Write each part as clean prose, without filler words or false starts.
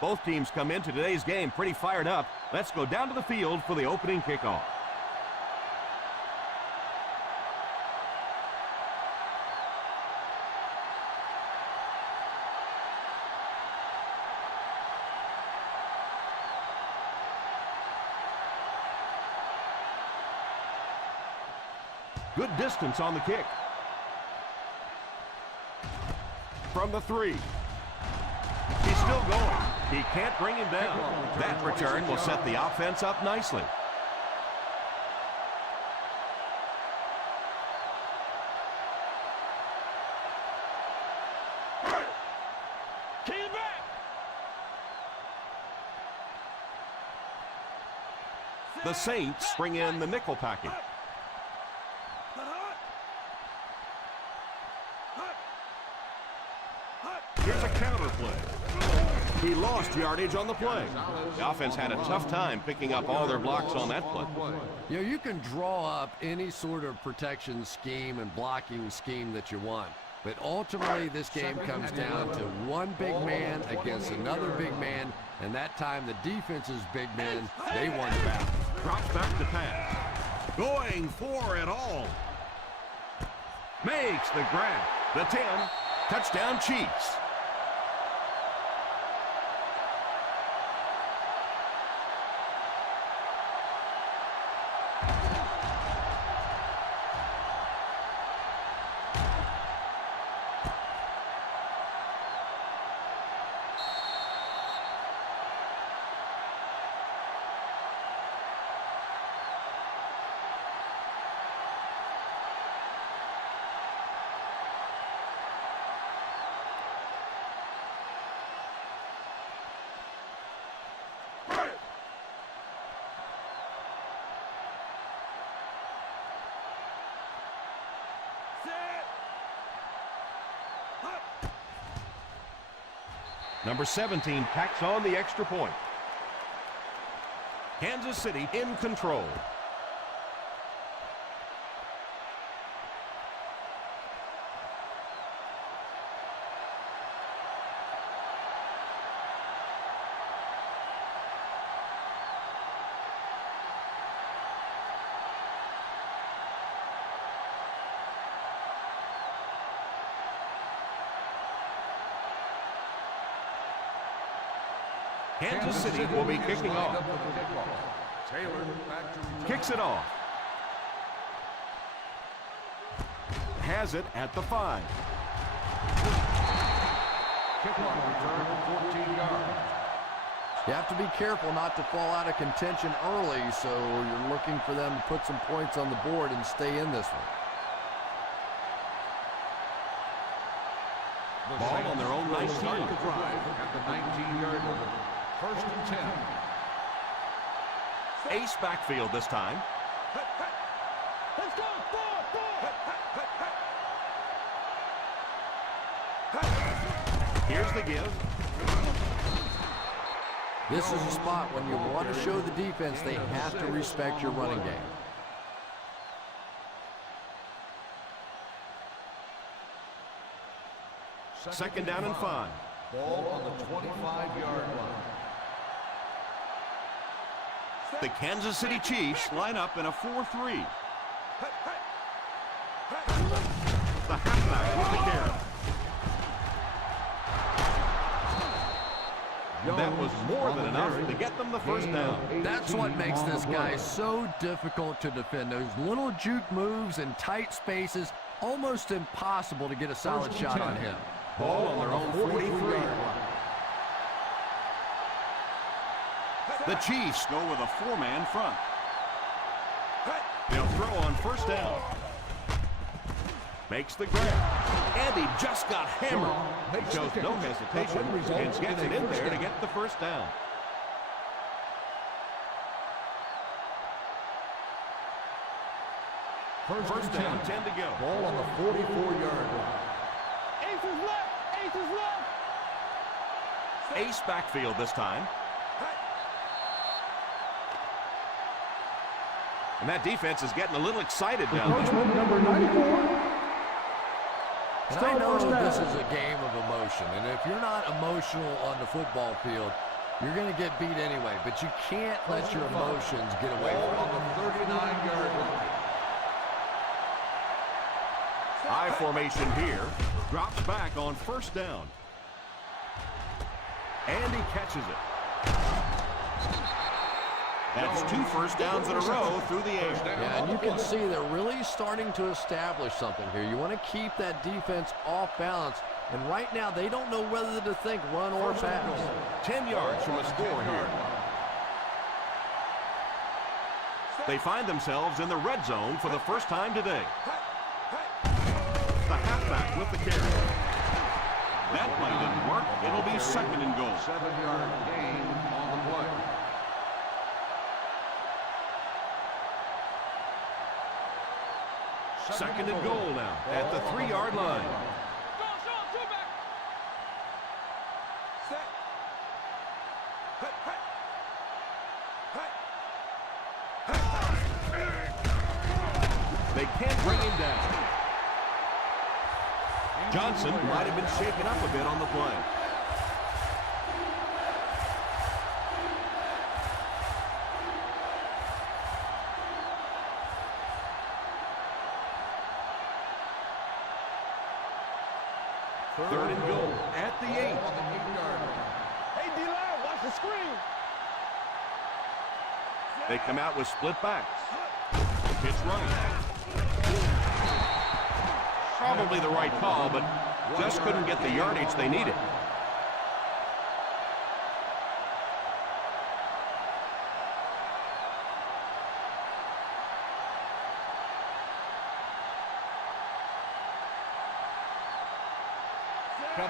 Both teams come into today's game pretty fired up. Let's go down to the field for the opening kickoff. Good distance on the kick. From the 3. He's still going. He can't bring him down. That return will set the offense up nicely. The Saints bring in the nickel package. Here's a counter play. He lost yardage on the play. The offense had a tough time picking up all their blocks on that play. You know, you can draw up any sort of protection scheme and blocking scheme that you want. But ultimately, this game comes down to one big man against another big man. And that time, the defense's big men, they won the battle. Drops back to pass. Going for it all. Makes the grab. The 10. Touchdown Chiefs. Number 17 tacks on the extra point. Kansas City in control. Kansas City will be kicking off. Kicks it off. Has it at the 5. Kickoff return, 14 yards. You have to be careful not to fall out of contention early, so you're looking for them to put some points on the board and stay in this one. Ball on their own 19. At the 19-yard line. 1st and 10. Ace backfield this time. Let's go! Here's the give. This is a spot when you want to show the defense they have to respect your running game. Second down and 5. Ball on the 25-yard line. The Kansas City Chiefs line up in a 4-3. The halfback with the carry. That was more than enough to get them the first down. That's what makes this guy so difficult to defend. Those little juke moves in tight spaces, almost impossible to get a solid shot on him. Ball on their own 43. The Chiefs go with a 4-man front. They'll throw on first down. Makes the grab. And he just got hammered. He shows no hesitation and gets it in there to get the first down. First down, 10 to go. Ball on the 44-yard line. Ace is left! Ace is left! Ace backfield this time. And that defense is getting a little excited down there. Number 94. And I know this is a game of emotion, and if you're not emotional on the football field, You're going to get beat anyway, but you can't let your emotions get away Ball from on the 39-yard line. I formation here. Drops back on first down. And he catches it. That's 2 first downs in a row through the air. Yeah, and you can see they're really starting to establish something here. You want to keep that defense off balance. And right now, they don't know whether to think run or pass. 10 yards from a score here. They find themselves in the red zone for the first time today. The halfback with the carry. That play didn't work. It'll be 2nd and goal. 7-yard gain on the play. Second and goal now at the 3-yard line. They can't bring him down. Johnson might have been shaken up a bit on the play. Third and goal at the 8. On the 8-yard line. Hey, D-line, watch the screen. They come out with split backs. Pitch running. Probably the right call, but just couldn't get the yardage they needed.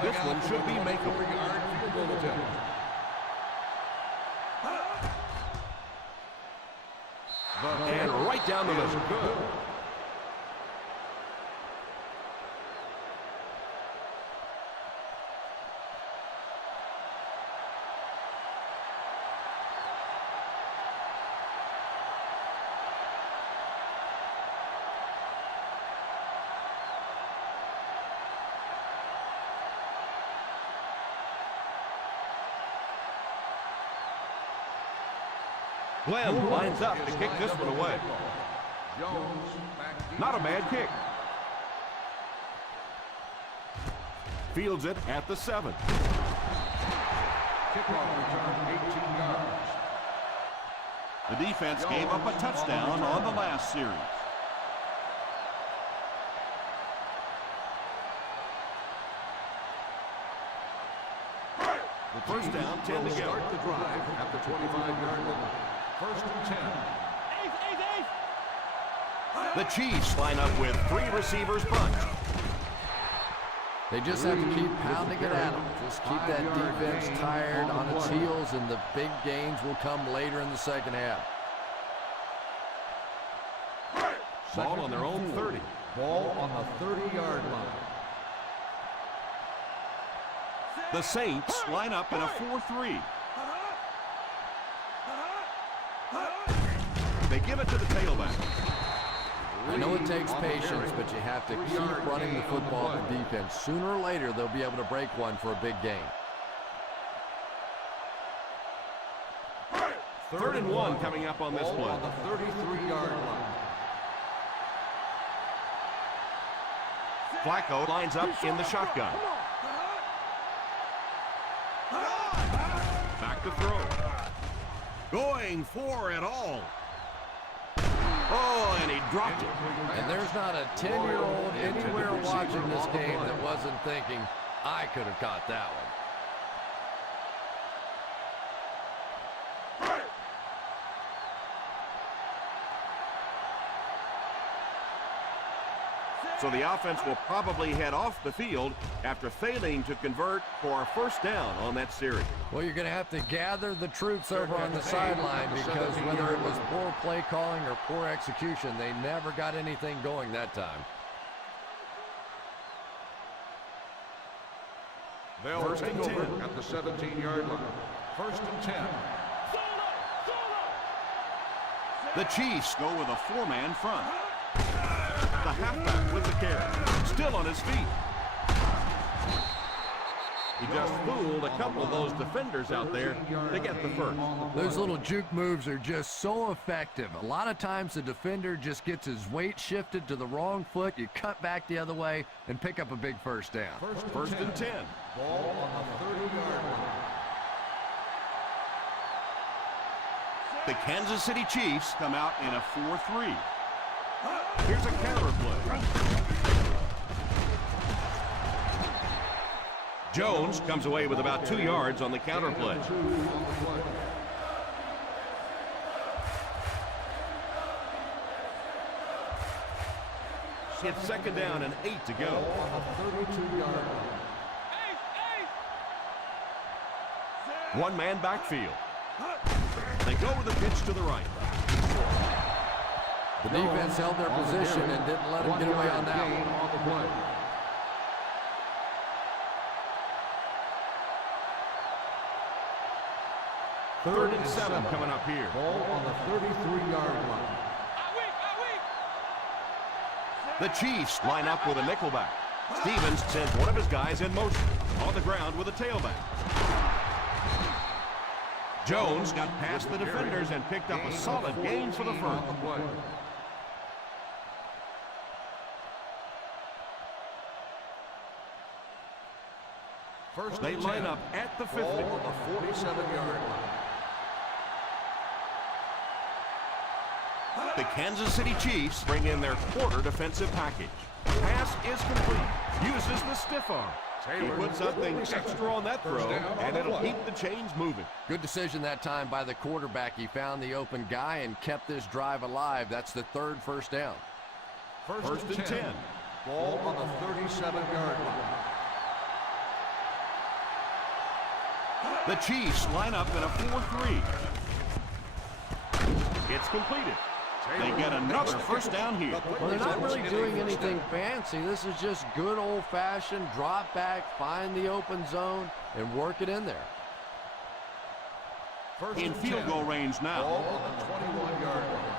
This one should be makeable. 4-yard field goal attempt. And right down the middle. Good. Glenn lines up to kick this one away. Jones back deep. Not a bad kick. Fields it at the 7. Kickoff return 18 yards. The defense gave up a touchdown on the last series. First down, 10 to go. Start the drive at the 25-yard line. First and 10. The Chiefs line up with 3 receivers bunch. They just have to keep pounding it at them. Just keep that defense tired on its heels, and the big gains will come later in the second half. Ball on their own 30. Ball on the 30-yard line. The Saints line up in a 4-3. They give it to the tailback. I know it takes patience, but you have to keep running the football to defense. Sooner or later, they'll be able to break one for a big gain. 3rd and 1 coming up on this Ball play. on the 33-yard line. Flacco lines up in the shotgun. Back to throw. Going for it all. Oh, and he dropped it. And there's not a 10-year-old anywhere watching this game that wasn't thinking, I could have caught that one. So the offense will probably head off the field after failing to convert for a first down on that series. Well, you're going to have to gather the troops over on the sideline, because whether it was poor play calling or poor execution, they never got anything going that time. They'll First take and over 10. at the 17-yard line. First and 10. The Chiefs go with a 4-man front. The halfback with the carry. Still on his feet. He just fooled a couple of those defenders out there to get the first. Those little juke moves are just so effective. A lot of times the defender just gets his weight shifted to the wrong foot. You cut back the other way and pick up a big first down. First and 10. Ball on the 30-yard line. The Kansas City Chiefs come out in a 4-3. Here's a counter play. Jones comes away with about 2 yards on the counter play. It's second down and 8 to go. On the 32-yard line. One-man backfield. They go with a pitch to the right. The defense held their position and didn't let him get away on that one. On the play. Third and 7 coming up here. Ball on the 33-yard line. The Chiefs line up with a nickelback. Stevens sends one of his guys in motion. On the ground with a tailback. Jones got past the defenders and picked up a solid gain for the first. They line up at the 50. Ball on the 47-yard line. The Kansas City Chiefs bring in their quarter defensive package. Pass is complete. Uses the stiff arm. He puts something extra on that throw, and it'll keep the chains moving. Good decision that time by the quarterback. He found the open guy and kept this drive alive. That's the third first down. First and 10. Ball on the 37-yard line. The Chiefs line up in a 4-3. It's completed. They get another first down here. Well, they're not really doing anything fancy. This is just good old-fashioned drop back, find the open zone, and work it in there. In field goal range now. Ball on the 21-yard line.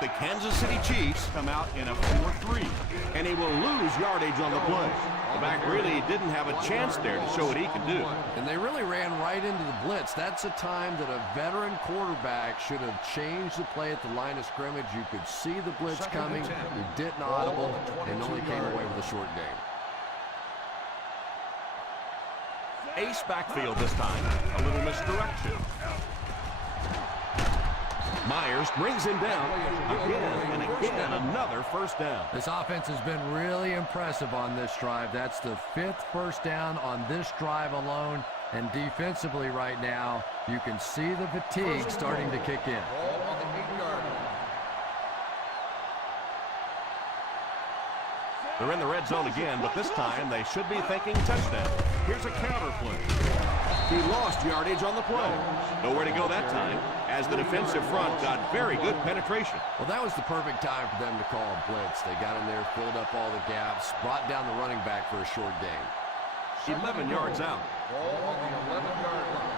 The Kansas City Chiefs come out in a 4-3, and he will lose yardage on the play. The back really didn't have a chance there to show what he could do. And they really ran right into the blitz. That's a time that a veteran quarterback should have changed the play at the line of scrimmage. You could see the blitz coming. He didn't audible and only came away with a short gain. Ace backfield this time. A little misdirection. Myers brings him down again and again. Another first down. This offense has been really impressive on this drive. That's the 5th first down on this drive alone. And defensively right now, you can see the fatigue starting to kick in. Ball on the 8-yard line. They're in the red zone again, but this time they should be thinking touchdown. Here's a counter play. He lost yardage on the play. Nowhere to go that time, as the defensive front got very good penetration. Well, that was the perfect time for them to call a blitz. They got in there, filled up all the gaps, brought down the running back for a short gain. 11 yards out. Ball on the 11-yard line.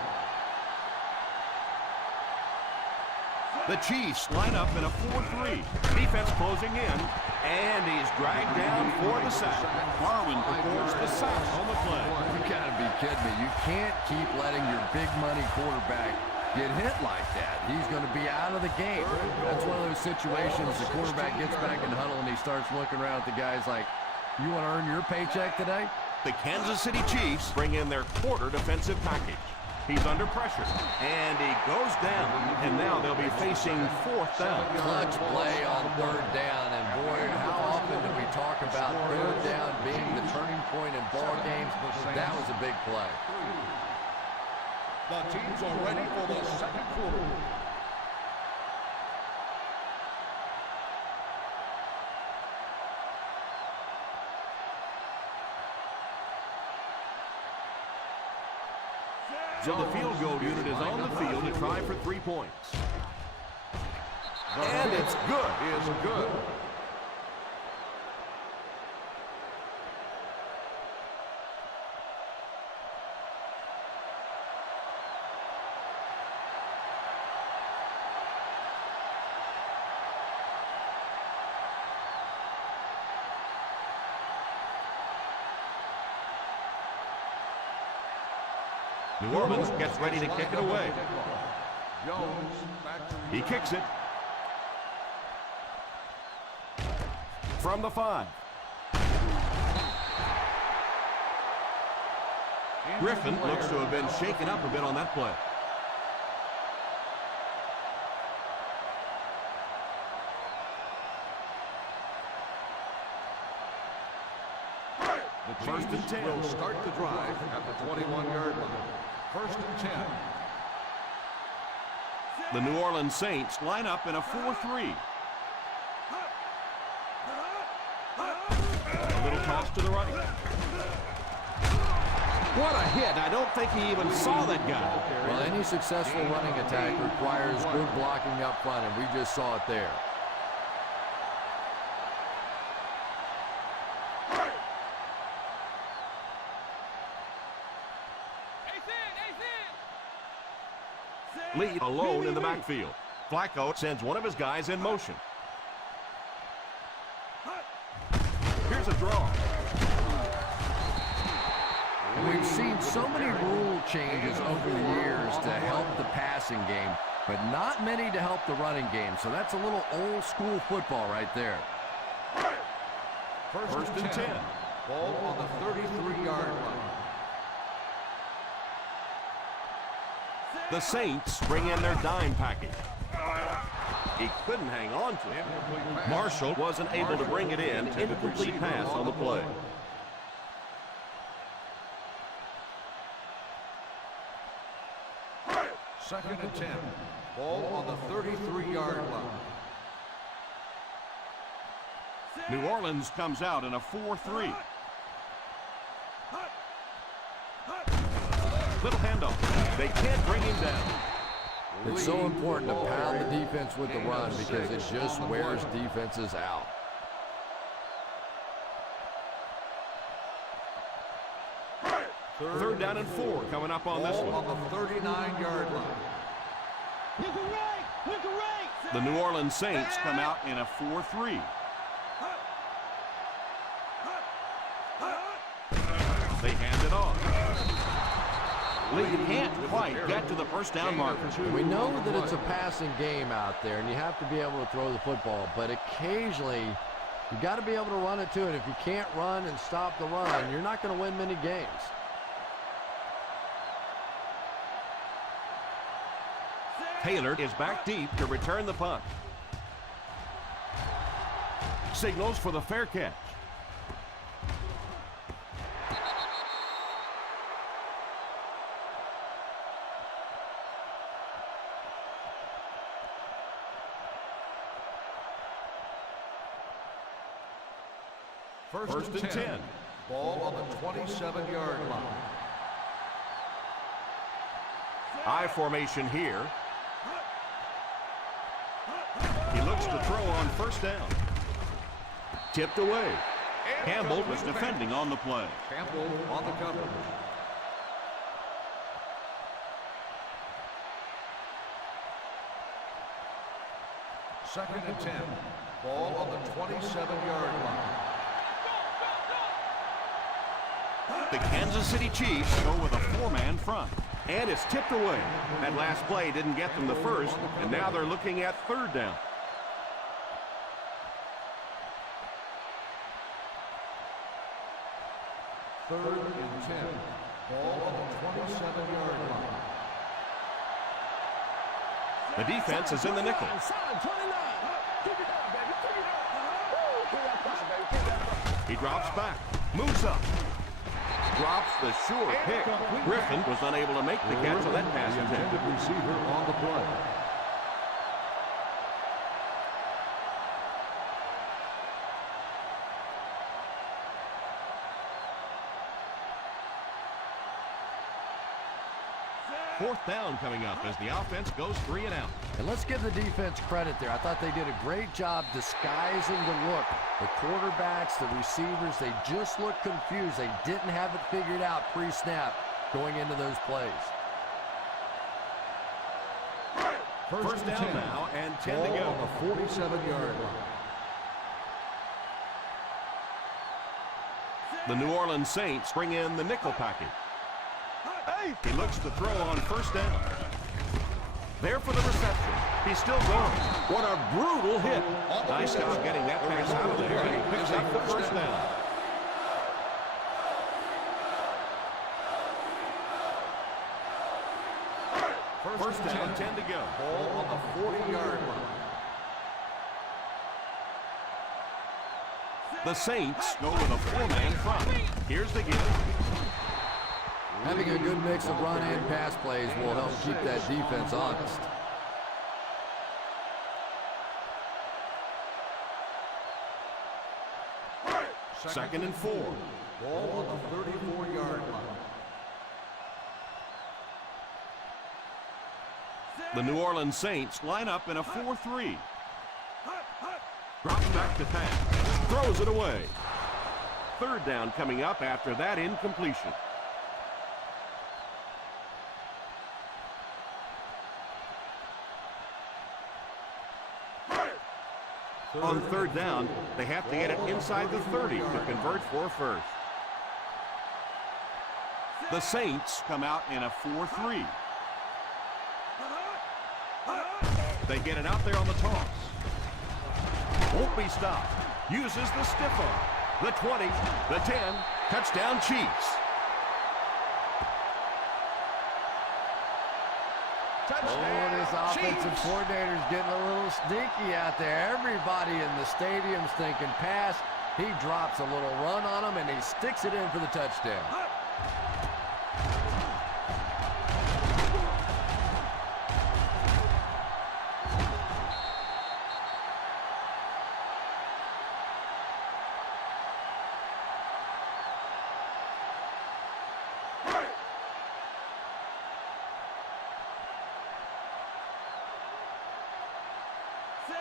The Chiefs line up in a 4-3. Defense closing in, and he's dragged down for the sack. Darwin performs the sack on the play. You gotta be kidding me. You can't keep letting your big money quarterback get hit like that. He's going to be out of the game. That's one of those situations the quarterback gets back in the huddle and he starts looking around at the guys like, you want to earn your paycheck today? The Kansas City Chiefs bring in their quarter defensive package. He's under pressure, and he goes down, and now they'll be facing 4th down. Clutch play on 3rd down, and boy, how often do we talk about 3rd down being the turning point in ball games? That was a big play. The teams are ready for the second quarter. So the field goal unit is on the field to try for 3 points. And it's good. Is good. New Orleans gets ready to kick it away. Jones back to He kicks it. From the 5. Griffin looks to have been shaken up a bit on that play. The First and 10. will start the drive at the 21-yard line. First and 10. The New Orleans Saints line up in a 4-3. A little toss to the right. What a hit. I don't think he even saw that guy. Well, any successful running attack requires good blocking up front, and we just saw it there. Lee alone in the backfield. Flacco sends one of his guys in motion. Here's a draw. And we've seen so many rule changes over the years to help the passing game, but not many to help the running game. So that's a little old school football right there. First and 10. Ball on the 33-yard line. The Saints bring in their dime package. He couldn't hang on to it. Marshall wasn't able to bring it in. Incomplete pass on the play. Second and 10. Ball on the 33-yard line. New Orleans comes out in a 4-3. Little handoff. They can't bring him down. It's so important to pound the defense with the run because it just wears defenses out. Third down and 4 coming up on this one. On the 39-yard line. The New Orleans Saints come out in a 4-3. They hand it off. Lee can't quite get to the first down marker. We know that it's a passing game out there, and you have to be able to throw the football, but occasionally you got to be able to run it to it. If you can't run and stop the run, you're not going to win many games. Taylor is back deep to return the punt. Signals for the fair catch. First and 10. Ball on the 27-yard line. I formation here. He looks to throw on first down. Tipped away. Campbell was defending on the play. Campbell on the cover. Second and 10. Ball on the 27-yard line. The Kansas City Chiefs go with a 4-man front. And it's tipped away. That last play didn't get them the first, and now they're looking at third down. Third and 10. Ball on the 27-yard line. The defense is in the nickel. He drops back, moves up, drops the sure pick. Griffin was unable to make the catch on that pass attempt. Receiver on the play. Fourth down coming up as the offense goes 3 and out. And let's give the defense credit there. I thought they did a great job disguising the look. The quarterbacks, the receivers, they just looked confused. They didn't have it figured out pre-snap going into those plays. First down now and 10 to go. On the 47-yard line. The New Orleans Saints bring in the nickel package. Hey! He looks to throw on first down. There for the reception. He's still going. What a brutal hit. Nice job getting that pass out of there, and he picks up the first down. First down, 10 to go. Ball on the 40-yard line. The Saints go with a four-man front. Here's the give. Having a good mix of run and pass plays will help keep that defense honest. Second and 4. Ball on the 34-yard line. The New Orleans Saints line up in a 4-3. Drops back to pass. Throws it away. Third down coming up after that incompletion. On third down, they have to get it inside the 30 to convert for first. The Saints come out in a 4-3. They get it out there on the toss. Won't be stopped. Uses the stiff arm. The 20, the 10, touchdown Chiefs. Oh, this offensive coordinator's getting a little sneaky out there. Everybody in the stadium's thinking pass. He drops a little run on him, and he sticks it in for the touchdown.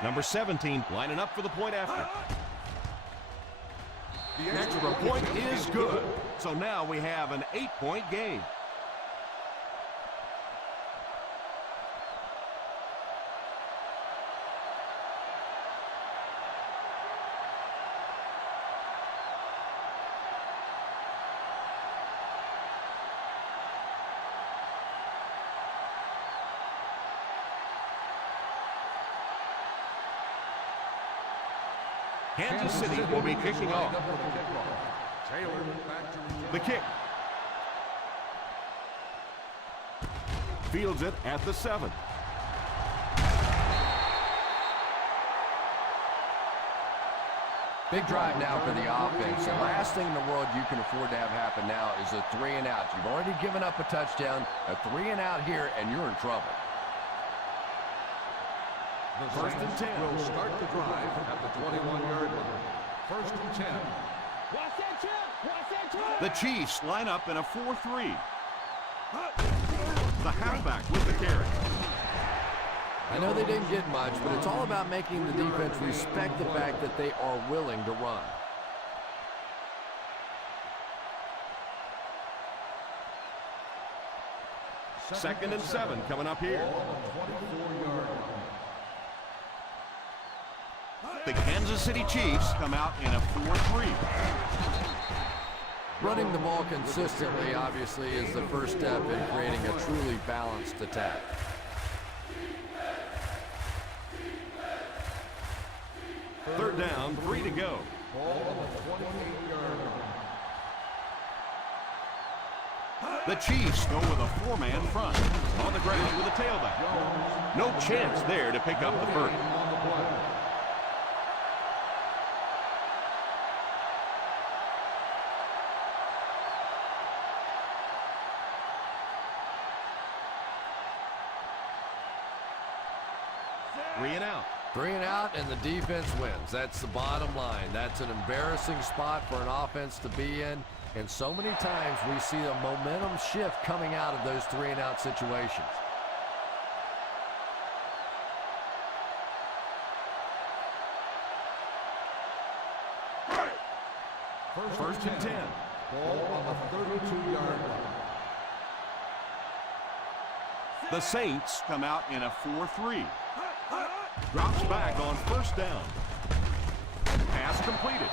Number 17 lining up for the point after. The extra point is good. So now we have an 8-point game. Kansas City will be kicking off. The kick. Fields it at the 7. Big drive now for the offense. The last thing in the world you can afford to have happen now is a 3-and-out. You've already given up a touchdown, a 3-and-out here, and you're in trouble. The first and 10 will start the drive at the 21-yard line. First and 10. Watch that chip! Watch that chip! The Chiefs line up in a 4-3. The halfback with the carry. I know they didn't get much, but it's all about making the defense respect the fact that they are willing to run. Second and 7 coming up here. The Kansas City Chiefs come out in a 4-3. Running the ball consistently, obviously, is the first step in creating a truly balanced attack. Third down, 3 to go. The Chiefs go with a 4-man front. On the ground with a tailback. No chance there to pick up the first. Three and out. 3-and-out, and the defense wins. That's the bottom line. That's an embarrassing spot for an offense to be in, and so many times we see a momentum shift coming out of those 3-and-out situations. First and 10. Ball on the 32-yard line. The Saints come out in a 4-3. Drops back on first down. Pass completed.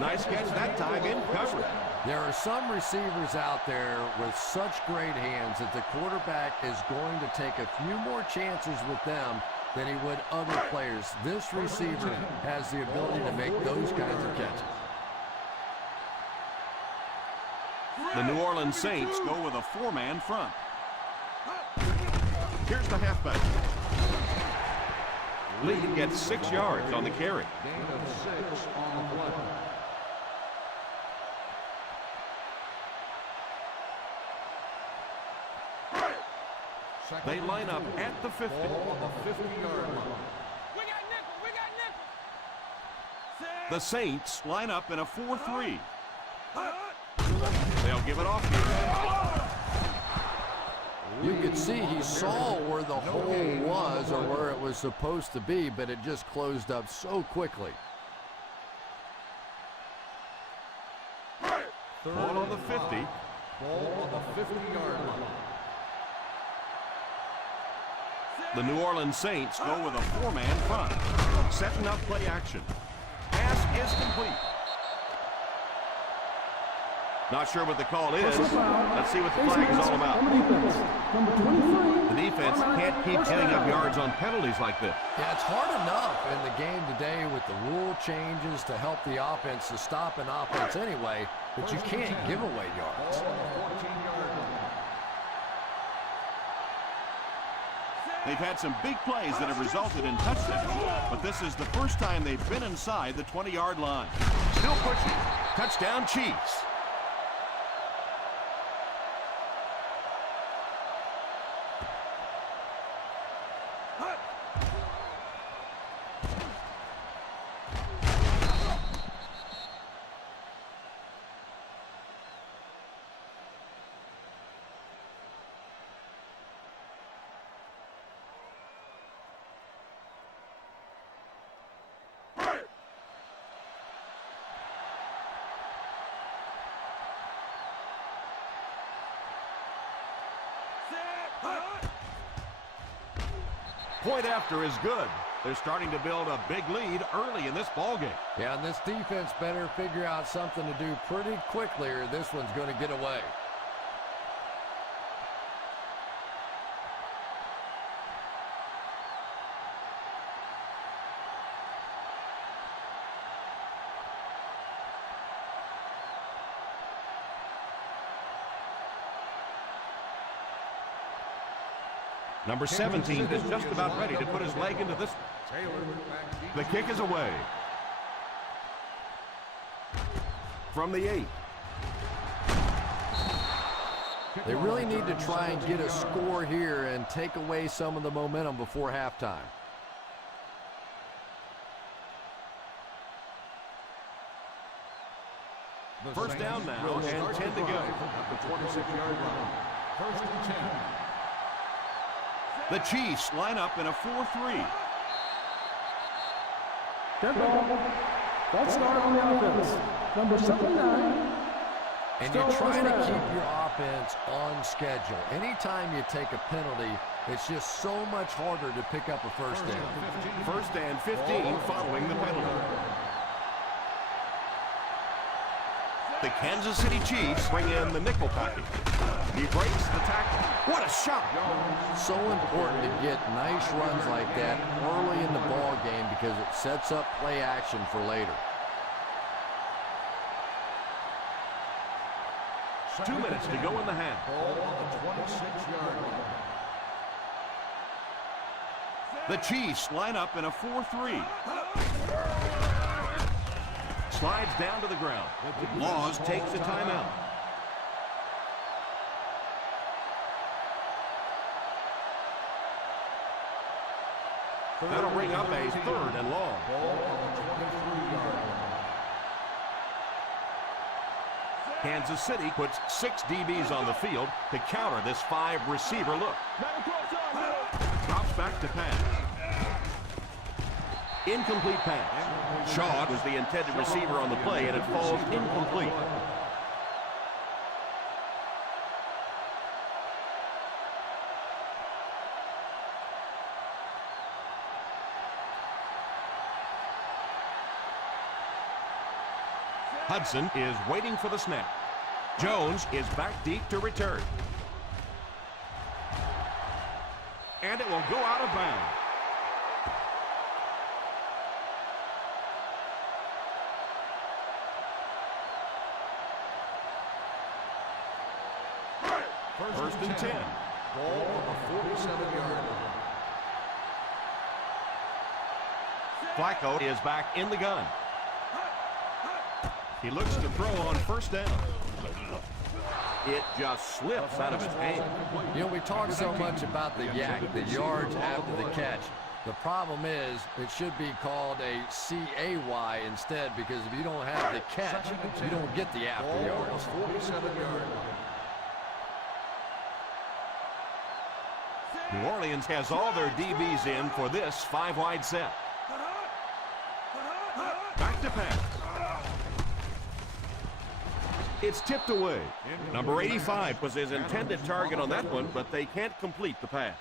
Nice catch that time in coverage. There are some receivers out there with such great hands that the quarterback is going to take a few more chances with them than he would other players. This receiver has the ability to make those kinds of catches. The New Orleans Saints go with a 4-man front. Here's the halfback. Lee gets 6 yards on the carry. Gain of 6 on the play. They line up at the 50. Ball on the 50-yard line. We got nickel. We got nickel. The Saints line up in a 4-3. They'll give it off here. You could see he saw where the hole was or where it was supposed to be, but it just closed up so quickly. Ball on the 50. Ball on the 50-yard line. The New Orleans Saints go with a 4-man front. Setting up play action. Pass is complete. Not sure what the call is. Let's see what the flag is all about. The defense can't keep getting up yards on penalties like this. Yeah, it's hard enough in the game today with the rule changes to help the offense to stop an offense anyway, but you can't give away yards. Ball on the 14-yard line. They've had some big plays that have resulted in touchdowns, but this is the first time they've been inside the 20-yard line. Still pushing. Touchdown Chiefs. Point after is good. They're starting to build a big lead early in this ballgame. Yeah, and this defense better figure out something to do pretty quickly or this one's going to get away. Number 17 is just about ready to put his leg into this. The kick is away. From the 8. They really need to try and get a score here and take away some of the momentum before halftime. First down now and 10 to go. At the 26-yard line. First and 10. The Chiefs line up in a 4-3. That's start on the offense. Number 79. And you're trying to keep your offense on schedule. Anytime you take a penalty, it's just so much harder to pick up a first down. First and 15 following the penalty. The Kansas City Chiefs bring in the nickel package. He breaks the tackle. What a shot! So important to get nice runs like that early in the ball game because it sets up play action for later. 2 minutes to go in the half. Ball on the 26-yard line. The Chiefs line up in a 4-3. Slides down to the ground. Laws takes a timeout. That'll bring up a 3rd and long. Ball on the 23-yard line. Kansas City puts 6 DBs on the field to counter this 5-receiver look. Drops back to pass. Incomplete pass. Shaw was the intended receiver on the play, and it falls incomplete. Hudson is waiting for the snap. Jones is back deep to return. And it will go out of bounds. First and 10. Ball on the 47-yard line. Flacco is back in the gun. He looks to throw on first down. It just slips out of his hand. You know, we talk so much about the yak, the yards after the catch. The problem is it should be called a CAY instead, because if you don't have the catch, you don't get the after yards. 47-yard line. New Orleans has all their DBs in for this 5-wide set. Back to pass. It's tipped away. Number 85 was his intended target on that one, but they can't complete the pass.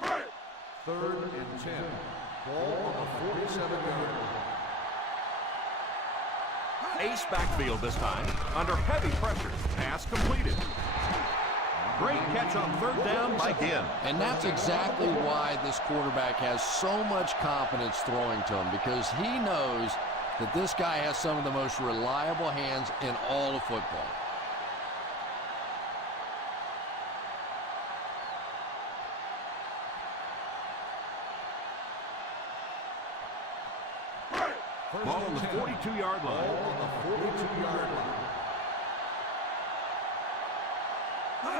Third and 10. Ball on the 47-yard line. Ace backfield this time. Under heavy pressure. Pass completed. Great catch on third down by Ginn. And that's exactly why this quarterback has so much confidence throwing to him, because he knows that this guy has some of the most reliable hands in all of football. Ball on the 42-yard line. Ball on the 42-yard line.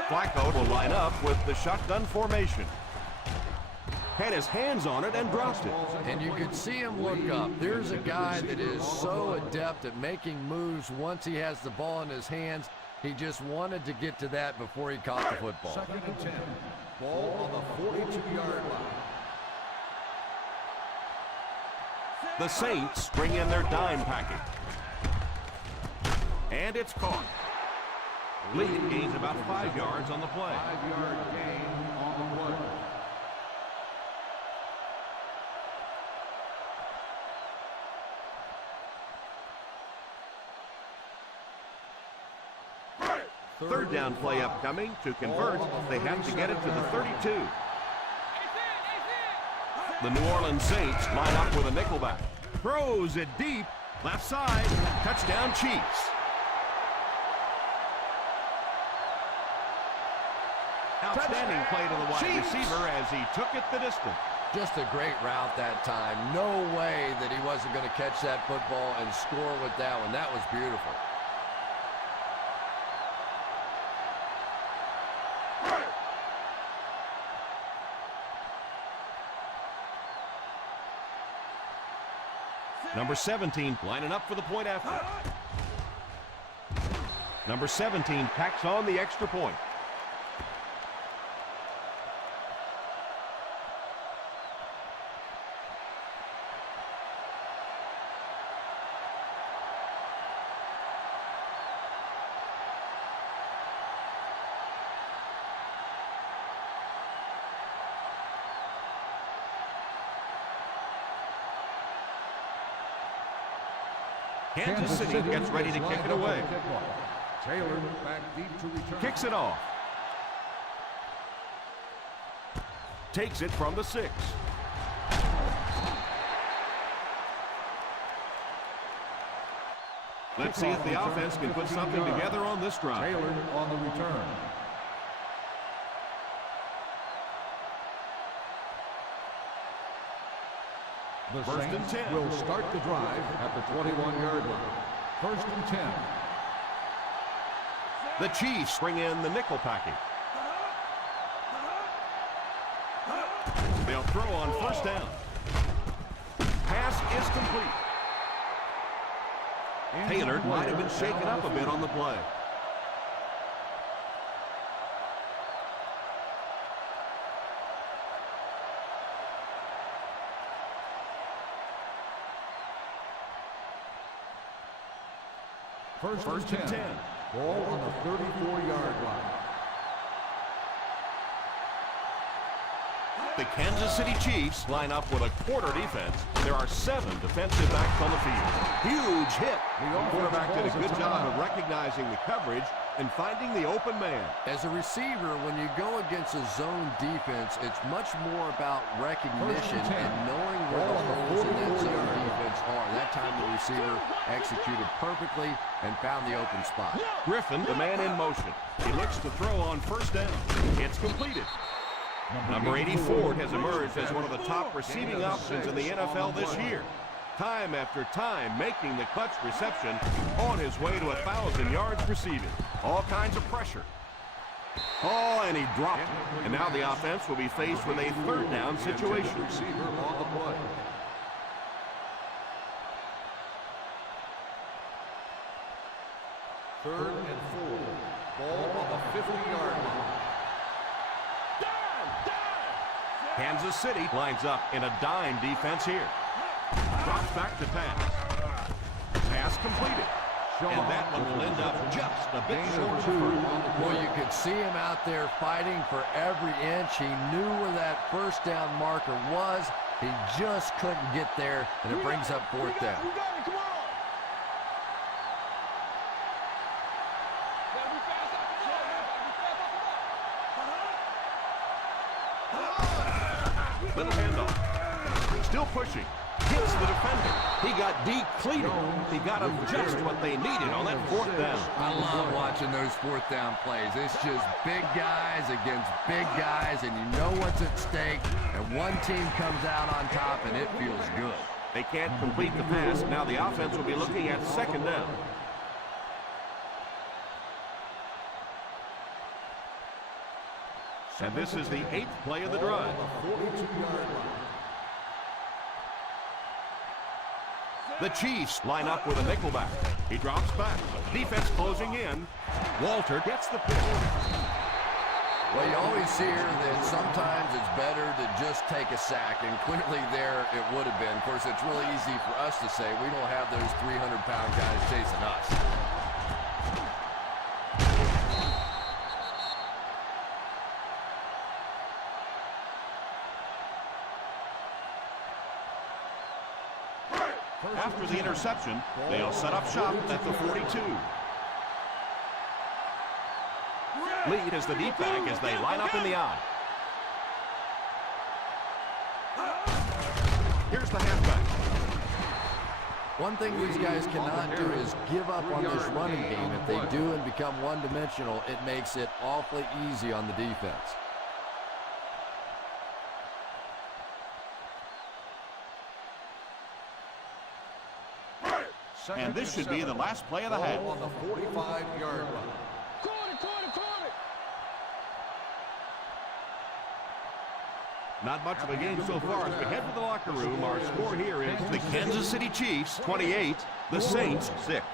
Flacco will line up with the shotgun formation. Had his hands on it and dropped it. And you could see him look up. There's a guy that is so adept at making moves once he has the ball in his hands. He just wanted to get to that before he caught the football. Second and 10. Ball on the 42-yard line. The Saints bring in their dime package. And it's caught. Lee gains about 5 yards on the play. 5-yard gain on the play. Third down play upcoming. To convert, they have to get it to the 32. The New Orleans Saints line up with a nickelback. Throws it deep. Left side. Touchdown Chiefs. Outstanding play to the wide receiver as he took it the distance. Just a great route that time. No way that he wasn't going to catch that football and score with that one. That was beautiful. Number 17 lining up for the point after. Number 17 tacks on the extra point. Kansas City gets ready to kick it away. Taylor back deep to return. Kicks it off. Takes it from the 6. Let's see if the offense can put something together on this drive. Taylor on the return. The First and Saints 10. will start the drive at the 21-yard line. First and 10. The Chiefs bring in the nickel package. They'll throw on first down. Pass is complete. Taylor might have been shaken up a bit on the play. First and 10. Ball on the 34-yard line. The Kansas City Chiefs line up with a quarter defense. There are 7 defensive backs on the field. Huge hit. The quarterback did a good job of recognizing the coverage and finding the open man. As a receiver, when you go against a zone defense, it's much more about recognition and knowing where the holes in that zone defense are. That time the receiver executed perfectly and found the open spot. Griffin, the man in motion. He looks to throw on first down. It's completed. Number 84 has emerged as one of the top receiving options in the NFL this year. Time after time making the clutch reception on his way to 1,000 yards receiving. All kinds of pressure. Oh, and he dropped it. And now the offense will be faced with a third down situation. Receiver on the play. Third and 4. Ball on the 50-yard line. Kansas City lines up in a dime defense here. Drops back to pass. Pass completed. And that one will end up just a bit short of first. Well, you could see him out there fighting for every inch. He knew where that first down marker was. He just couldn't get there, and it brings up fourth down. You got it, come on. Gotta be fast out the ball. Gotta be fast out the ball. Little handoff. Still pushing. Hits the defender. He got depleted. He got them just what they needed on that fourth down. I love watching those fourth down plays. It's just big guys against big guys, and you know what's at stake, and one team comes out on top, and it feels good. They can't complete the pass. Now the offense will be looking at second down. And this is the 8th play of the drive. 42-yard line. The Chiefs line up with a nickelback. He drops back. Defense closing in. Walter gets the pick. Well, you always hear that sometimes it's better to just take a sack, and clearly there it would have been. Of course, it's really easy for us to say we don't have those 300-pound guys chasing us. After the interception, they'll set up shop at the 42. Lead is the deep back as they line up in the I. Here's the halfback. One thing these guys cannot do is give up on this running game. If they do and become one-dimensional, it makes it awfully easy on the defense. And this should be the last play of the half. On the 45-yard line. Corner. Not much of a game so far as we head to the locker room. Our score here is the Kansas City Chiefs 28, the Saints 6.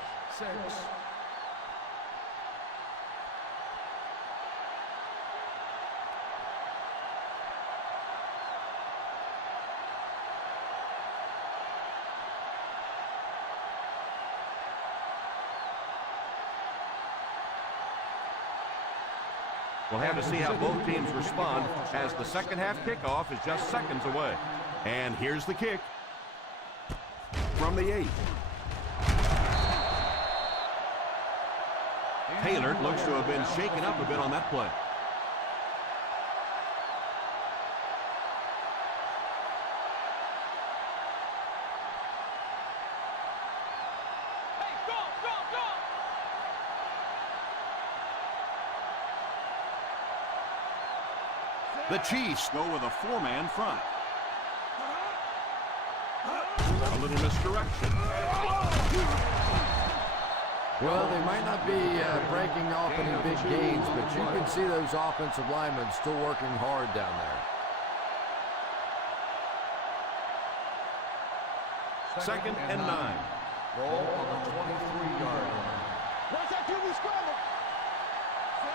We'll have to see how both teams respond as the second half kickoff is just seconds away. And here's the kick from the 8. Taylor looks to have been shaken up a bit on that play. Hey, go. The Chiefs go with a 4-man front. A little misdirection. Well, they might not be breaking off any big gains, but you can see those offensive linemen still working hard down there. Second and 9. Ball on the 23-yard line. Watch that QB scramble.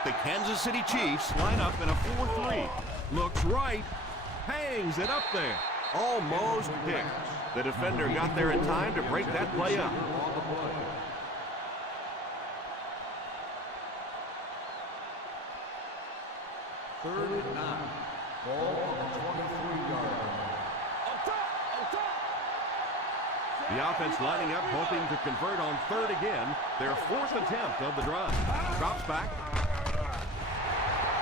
The Kansas City Chiefs line up in a 4-3. Looks right, hangs it up there. Almost picked. The defender got there in time to break that play up. On the play. Third and 9. Ball on the 30-yard line. The offense lining up, hoping to convert on third again. Their fourth attempt of the drive. Drops back.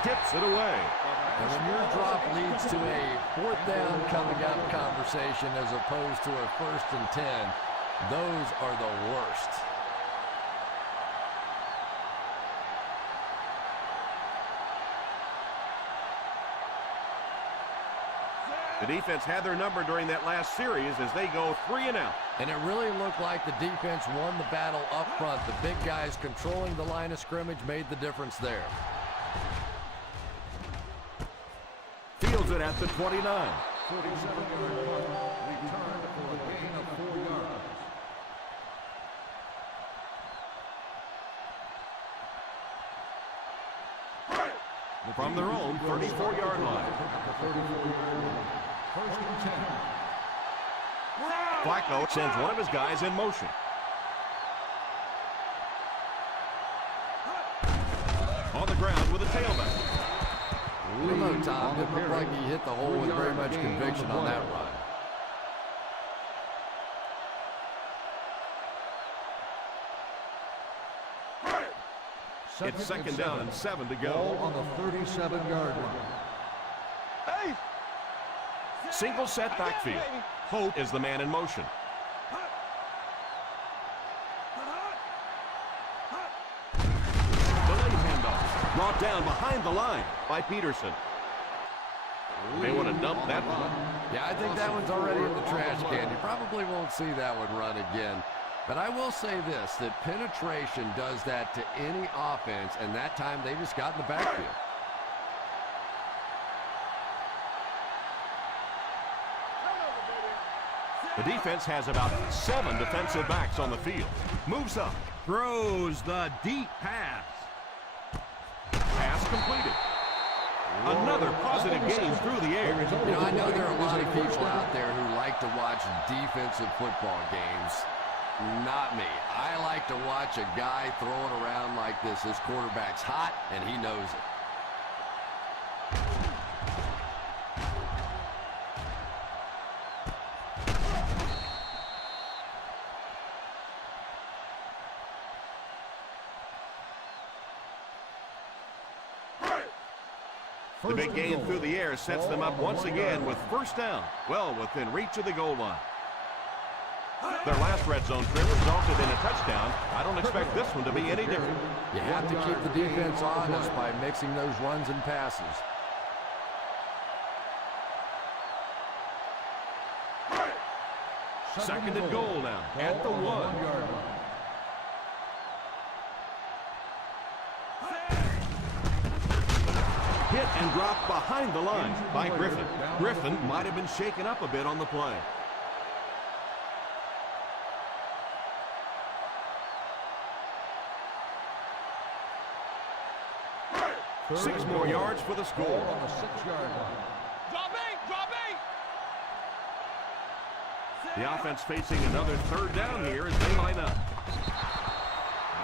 Tips it away. And when your drop leads to a fourth down coming up conversation as opposed to a 1st and 10, those are the worst. The defense had their number during that last series as they go 3 and out. And it really looked like the defense won the battle up front. The big guys controlling the line of scrimmage made the difference there. Fields it at the 29. 47-yard punt, returned for a gain of 4 yards. From their own 34-yard line. First and 10. Flacco sends one of his guys in motion. On the ground with a tailback. I don't know, Tom. It looked like he hit the hole with very much conviction on that run. It's second down and 7 to go. Ball on the 37-yard line. Single set backfield. Hope is the man in motion. Delayed handoff. Brought down behind the line by Peterson. They want to dump that one. Yeah, I think that one's already in the trash can. You probably won't see that one run again. But I will say this, that penetration does that to any offense, and that time they just got in the backfield. The defense has about 7 defensive backs on the field. Moves up. Throws the deep pass. Pass completed. Another positive gain through the air. You know, I know there are a lot of people out there who like to watch defensive football games. Not me. I like to watch a guy throw it around like this. His quarterback's hot, and he knows it. The big gain through the air sets them up once again with first down. Well within reach of the goal line. Their last red zone trip resulted in a touchdown. I don't expect this one to be any different. You have to keep the defense honest by mixing those runs and passes. Second and goal now at the 1. Hit and dropped behind the line by Griffin. Griffin might have been shaken up a bit on the play. Six more yards for the score. On the 6-yard line. Drop eight! The offense facing another third down here as they line up.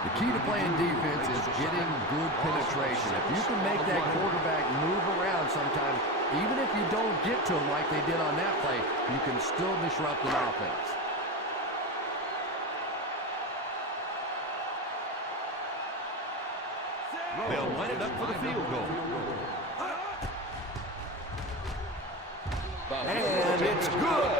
The key to playing defense is getting good penetration. If you can make that quarterback move around sometimes, even if you don't get to him like they did on that play, you can still disrupt an offense. They'll line it up for the field goal. And it's good.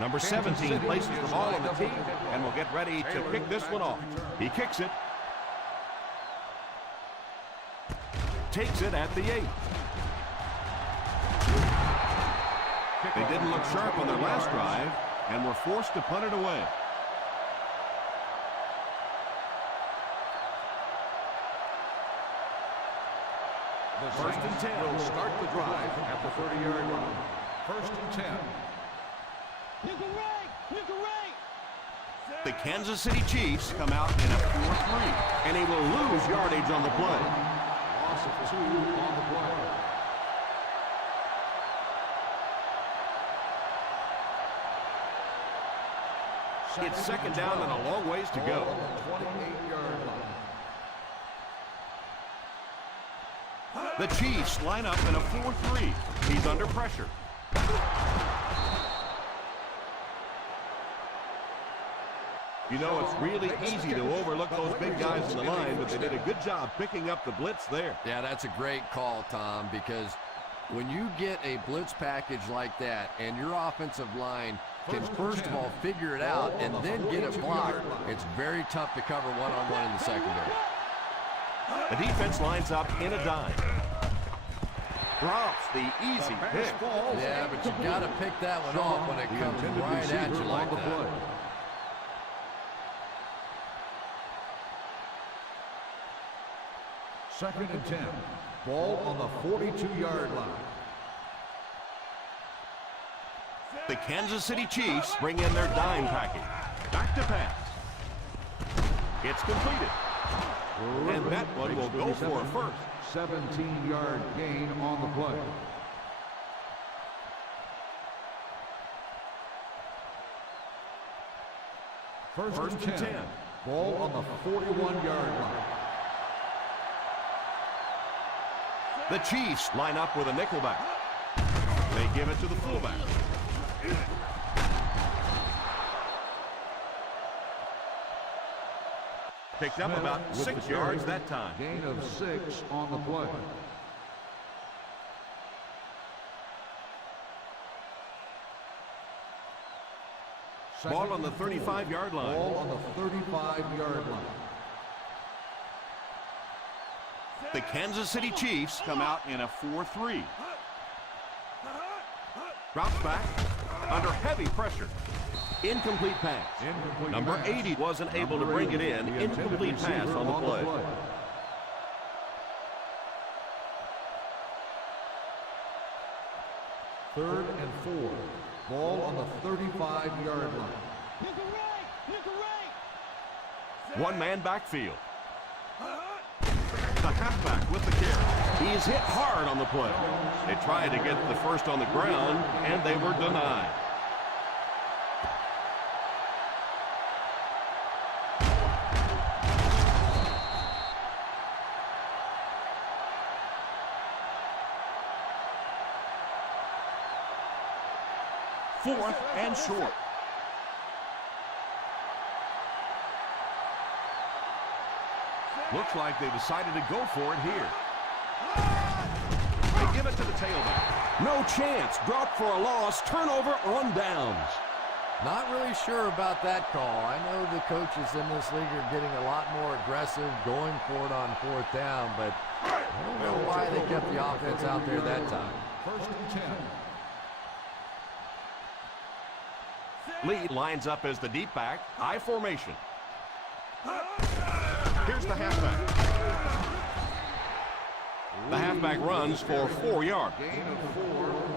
Number 17 places the ball on the tee and will get ready to kick this one off. He kicks it. Takes it at the 8. They didn't look sharp on their last drive and were forced to punt it away. The first and 10 will start the drive at the 30-yard line. First and 10. Nickel right! The Kansas City Chiefs come out in a 4-3, and he will lose yardage on the play. Loss of 2 on the play. It's second down and a long ways to go. Ball on the 28-yard line. The Chiefs line up in a 4-3. He's under pressure. You know, it's really easy to overlook those big guys in the line, but they did a good job picking up the blitz there. Yeah, that's a great call, Tom, because when you get a blitz package like that and your offensive line can first of all figure it out and then get it blocked, it's very tough to cover one-on-one in the secondary. The defense lines up in a dime. Drops the easy pick. Yeah, but you got to pick that one off when it comes right at you like that. Second and 10. Ball on the 42-yard line. The Kansas City Chiefs bring in their dime package. Back to pass. It's completed. And that one will go for a first. 17-yard gain on the play. First and 10. Ball on the 41-yard line. The Chiefs line up with a nickelback. They give it to the fullback. Picked up about 6 yards that time. Gain of 6 on the play. Ball on the 35-yard line. Ball on the 35-yard line. The Kansas City Chiefs come out in a 4-3. Drops back under heavy pressure. Incomplete pass. Number 80 wasn't able to bring it in. Incomplete pass on the play. Third and 4. Ball on the 35-yard line. One-man backfield. The halfback with the carry. He's hit hard on the play. They tried to get the first on the ground, and they were denied. Fourth and short. Looks like they decided to go for it here. They give it to the tailback. No chance. Dropped for a loss. Turnover on downs. Not really sure about that call. I know the coaches in this league are getting a lot more aggressive, going for it on fourth down, but I don't know why they kept the offense out there that time. First and 10. Lee lines up as the deep back. I formation. Here's the halfback. The halfback runs for 4 yards. Gain of 4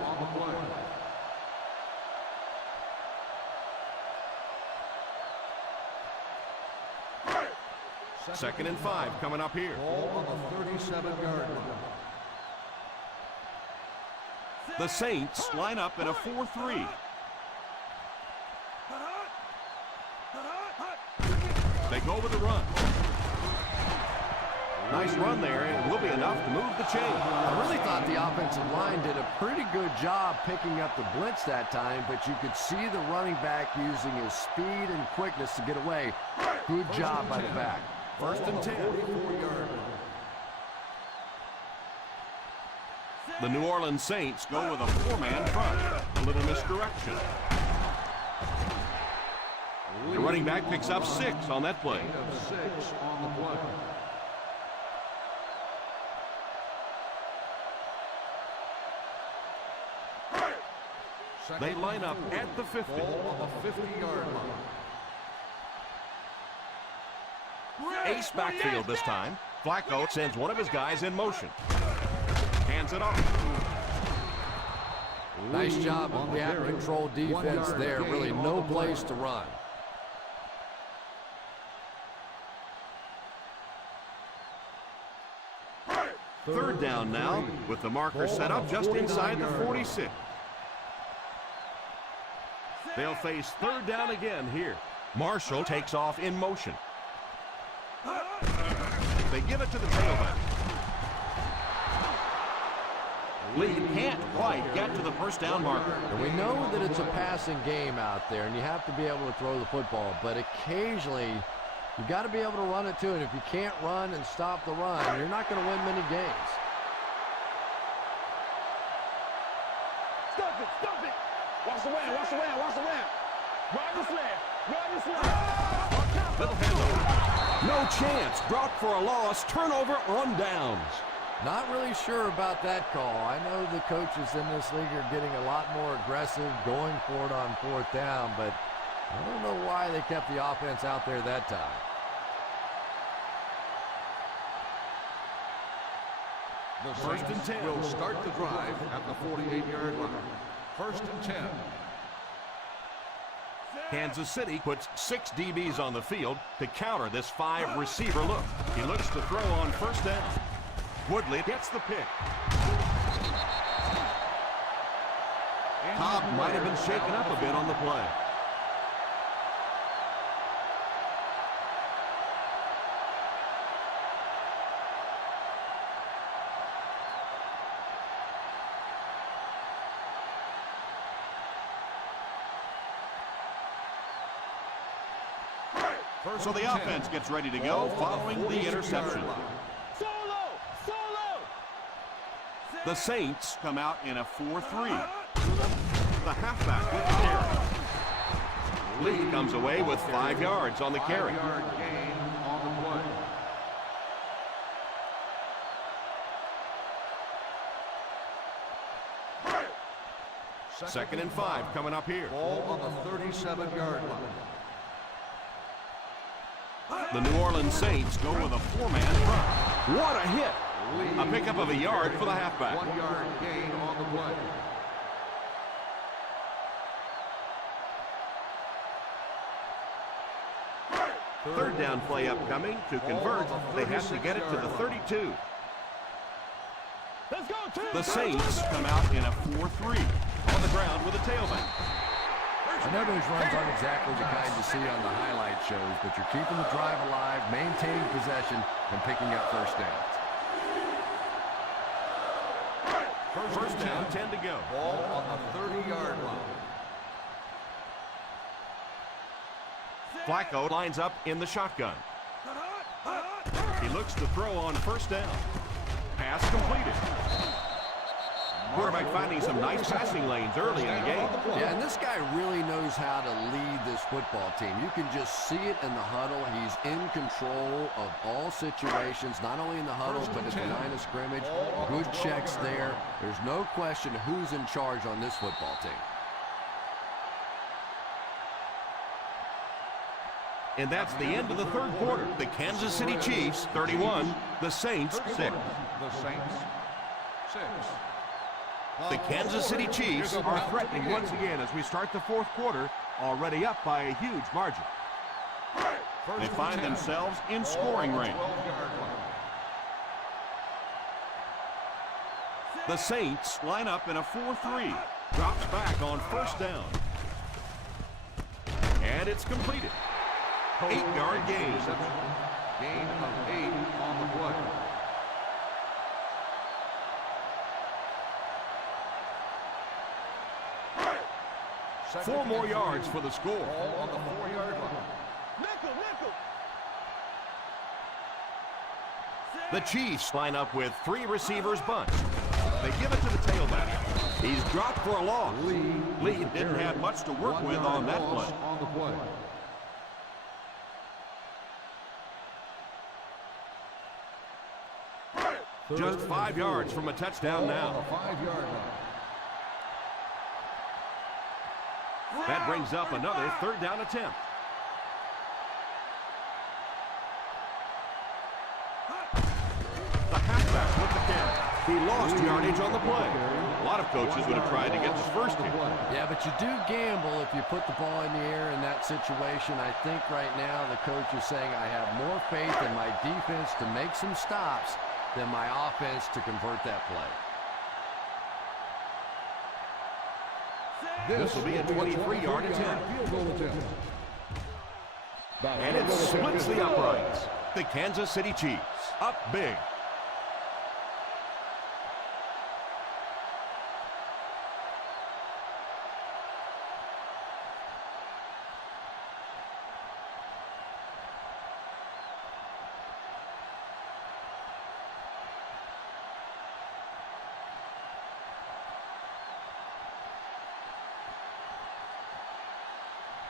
on the play. Second and 5 coming up here. Ball on the 37-yard line. The Saints line up in a 4-3. They go with the run. Nice run there, and it will be enough to move the chain. I really thought the offensive line did a pretty good job picking up the blitz that time, but you could see the running back using his speed and quickness to get away. Good job by the back. First and 10. The New Orleans Saints go with a 4-man front. A little misdirection. The running back picks up 6 on that play. Gain of 6 on the play. They line up at the 50. Ball on the 50-yard line. Ace backfield this time. Flacco sends one of his guys in motion. Hands it off. Nice job of gap control defense there. Really no place to run. Third down now with the marker set up just inside the 46. They'll face third down again here. Marshall takes off in motion. They give it to the tailback. Lee can't quite get to the first down marker. And we know that it's a passing game out there, and you have to be able to throw the football, but occasionally you got to be able to run it too, and if you can't run and stop the run, you're not going to win many games. Stop it, stop it. Watch the ram, watch the ram, watch the ram. Ride the sled, ride the sled. Little handoff. No chance. Brought for a loss. Turnover on downs. Not really sure about that call. I know the coaches in this league are getting a lot more aggressive, going for it on fourth down, but I don't know why they kept the offense out there that time. The First and 10 will start the drive at the 48-yard line. First and 10. Kansas City puts 6 DBs on the field to counter this 5-receiver look. He looks to throw on first down. Woodley gets the pick. Cobb might have been shaken up a bit on the play. So the offense gets ready to go following the interception. The Saints come out in a 4-3. The halfback with the carry. Lee comes away with 5 yards on the carry. 5-yard gain on the play. Second and 5 coming up here. Ball on the 37-yard line. The New Orleans Saints go with a 4-man front. What a hit! A pickup of a yard for the halfback. 1-yard gain on the play. Third down play upcoming. To convert, they have to get it to the 32. Let's go, team. The Saints come out in a 4-3. On the ground with a tailback. I know those runs aren't exactly the kind you see on the highlight shows, but you're keeping the drive alive, maintaining possession, and picking up first downs. First down, 10 to go. Ball on the 30-yard line. Flacco lines up in the shotgun. He looks to throw on first down. Pass completed. Quarterback finding some nice passing lanes early in the game. Yeah, and this guy really knows how to lead this football team. You can just see it in the huddle. He's in control of all situations, not only in the huddle, but at the line of scrimmage. Good checks there. There's no question who's in charge on this football team. And that's the end of the third quarter. The Kansas City Chiefs, 31. The Saints, 6. The Saints, 6. The Kansas City Chiefs are threatening once again as we start the fourth quarter, already up by a huge margin. They find themselves in scoring range. The Saints line up in a 4-3. Drops back on first down. And it's completed. 8-yard gain. Gain of 8 on the play. Four more yards for the score. Ball on the 4-yard line. Nickel, nickel. The Chiefs line up with 3 receivers bunched. They give it to the tailback. He's dropped for a loss. Lee didn't have much to work with on that play. On the play. Just 5 yards from a touchdown now. 5-yard line. That brings up another third down attempt. The halfback with the carry. He lost yardage on the play. A lot of coaches would have tried to get the first here. Yeah, but you do gamble if you put the ball in the air in that situation. I think right now the coach is saying I have more faith in my defense to make some stops than my offense to convert that play. This will be a 23-yard attempt. And it splits the uprights. The Kansas City Chiefs up big.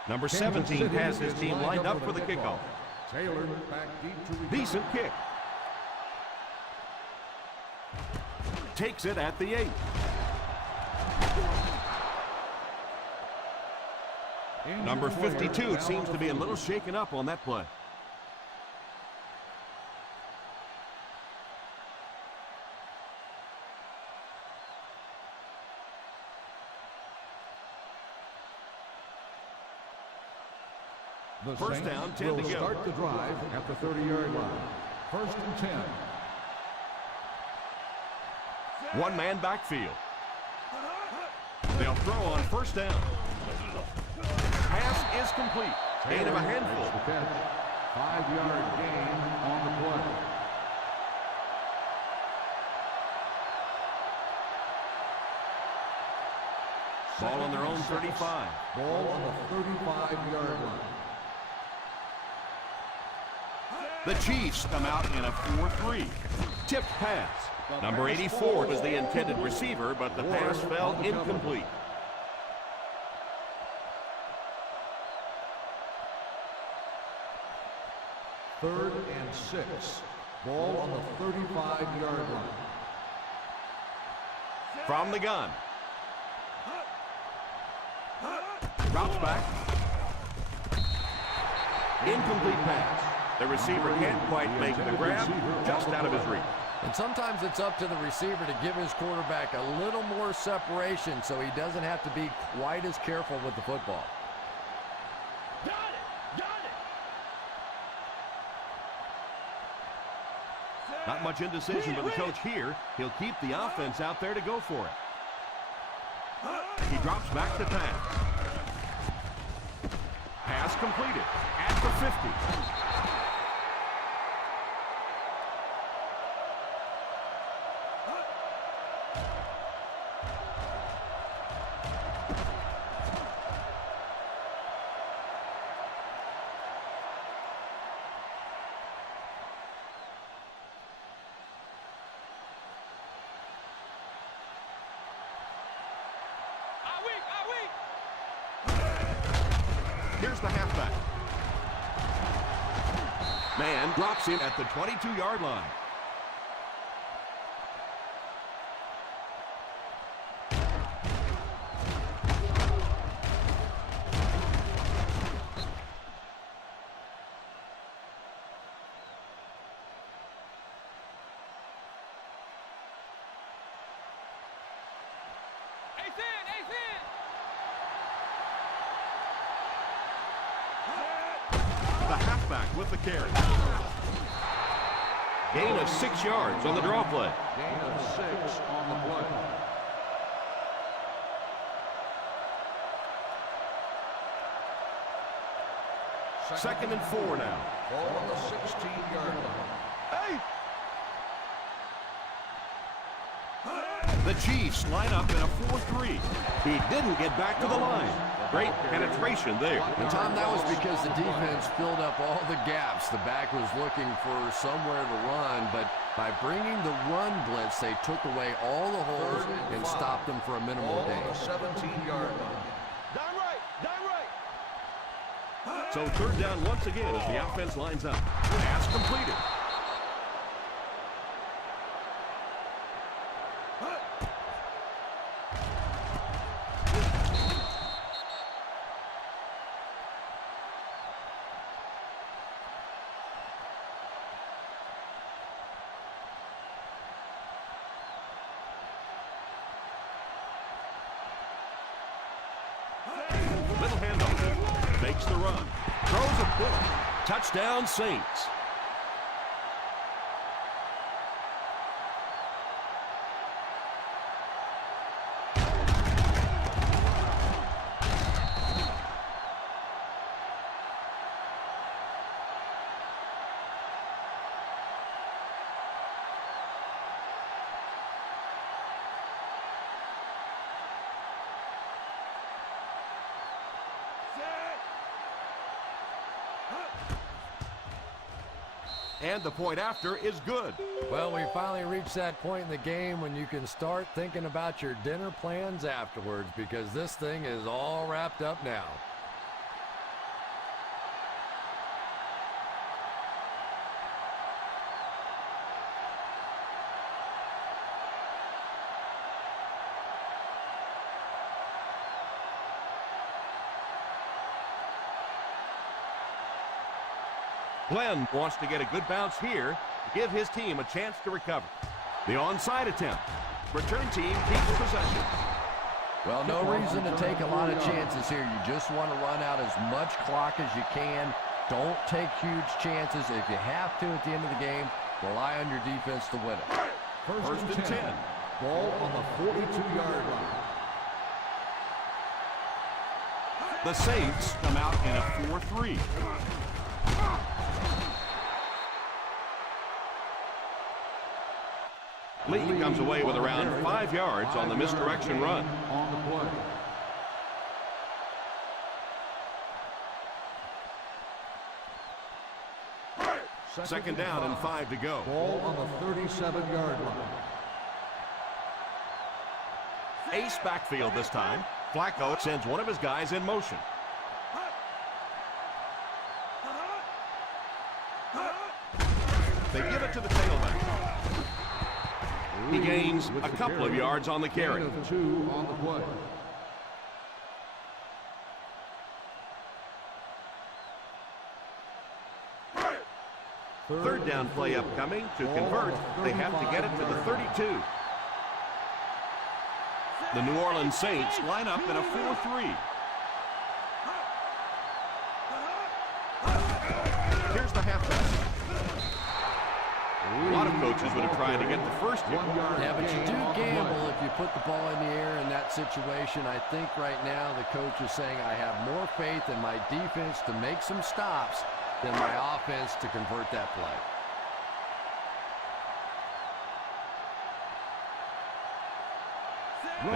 Number 17 has his team lined up for the kickoff. Taylor back deep to return. Decent kick. Takes it at the 8. Number 52 seems to be a little shaken up on that play. The First Saints down, 10 to will go. start the drive at the 30-yard line. First and 10. One man backfield. They'll throw on first down. Pass is complete. Gain of a handful. The catch. 5-yard gain on the play. Ball on their own 35. Ball on the 35-yard line. The Chiefs come out in a 4-3. Tipped pass. Number 84 was the intended receiver, but the pass fell incomplete. Third and 6. Ball on the 35-yard line. From the gun. Drops back. Incomplete pass. The receiver can't quite make the grab, just out of his reach. And sometimes it's up to the receiver to give his quarterback a little more separation so he doesn't have to be quite as careful with the football. Got it! Got it! Not much indecision by the coach here. He'll keep the offense out there to go for it. He drops back to pass. Pass completed at the 50. Here's the halfback. Man drops in at the 22-yard line. The halfback with the carry. Gain of 6 yards on the draw play. Gain of 6 on the play. Second and 4 now. Ball on the 16-yard line. The Chiefs line up in a 4-3. He didn't get back to the line. Great penetration there. And Tom, that was because the defense filled up all the gaps. The back was looking for somewhere to run, but by bringing the run blitz, they took away all the holes and stopped them for a minimal Ball on gain. the 17-yard line. Done right! Done right! So third down once again as the offense lines up. Pass completed. Little handoff. Makes the run. Throws a pick. Touchdown, Saints. And the point after is good. Well, we finally reached that point in the game when you can start thinking about your dinner plans afterwards, because this thing is all wrapped up now. Glenn wants to get a good bounce here to give his team a chance to recover. The onside attempt. Return team keeps possession. Well, no reason to take a lot of chances here. You just want to run out as much clock as you can. Don't take huge chances. If you have to at the end of the game, rely on your defense to win it. First and 10. Ball on the 42-yard line. The Saints come out in a 4-3. Lee comes away with around 5 yards on the misdirection run. On the play. Second down and 5 to go. Ball on the 37-yard line. Ace backfield this time. Flacco sends one of his guys in motion. They give it to the tailback. He gains a couple of yards on the carry. Gain of 2 on the play. Third down play upcoming. To convert, they have to get it to the 32. The New Orleans Saints line up in a 4-3. Here's the halfback. A lot of coaches would have tried to get the first here. Yeah, but you do gamble if you put the ball in the air in that situation. I think right now the coach is saying I have more faith in my defense to make some stops than my offense to convert that play.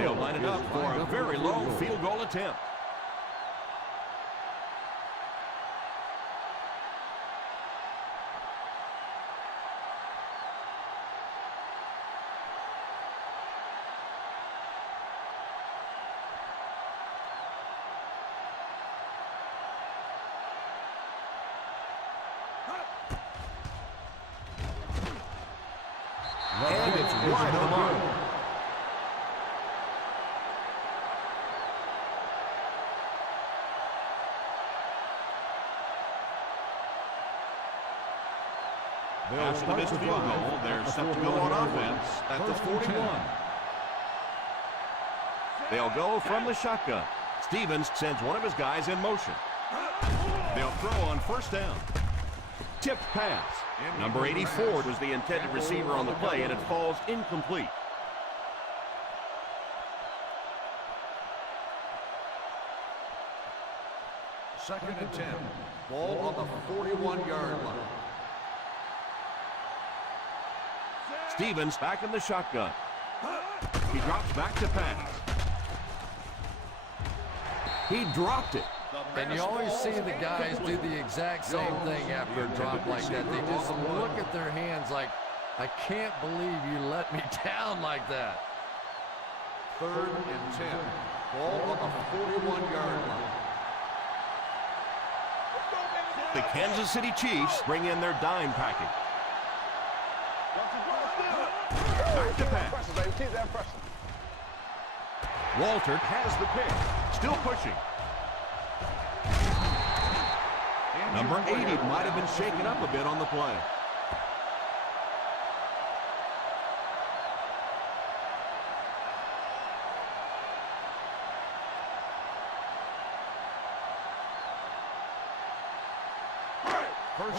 They'll line it up for a very low field goal attempt. And it's wide of the mark. After the missed field goal, they're set to go on offense at the 41. They'll go from the shotgun. Stevens sends one of his guys in motion. They'll throw on first down. Tipped pass. Number 84 was the intended receiver on the play, and it falls incomplete. Second and 10. Ball on the 41-yard line. Stevens back in the shotgun. He drops back to pass. He dropped it. And you always see the guys do the exact same thing after a drop like that. They just look at their hands like, I can't believe you let me down like that. Third and 10. Ball on the 41-yard line. The Kansas City Chiefs bring in their dime package. Back to pass. Keep that pressure. Walter has the pick. Still pushing. Number 80 might have been shaken up a bit on the play.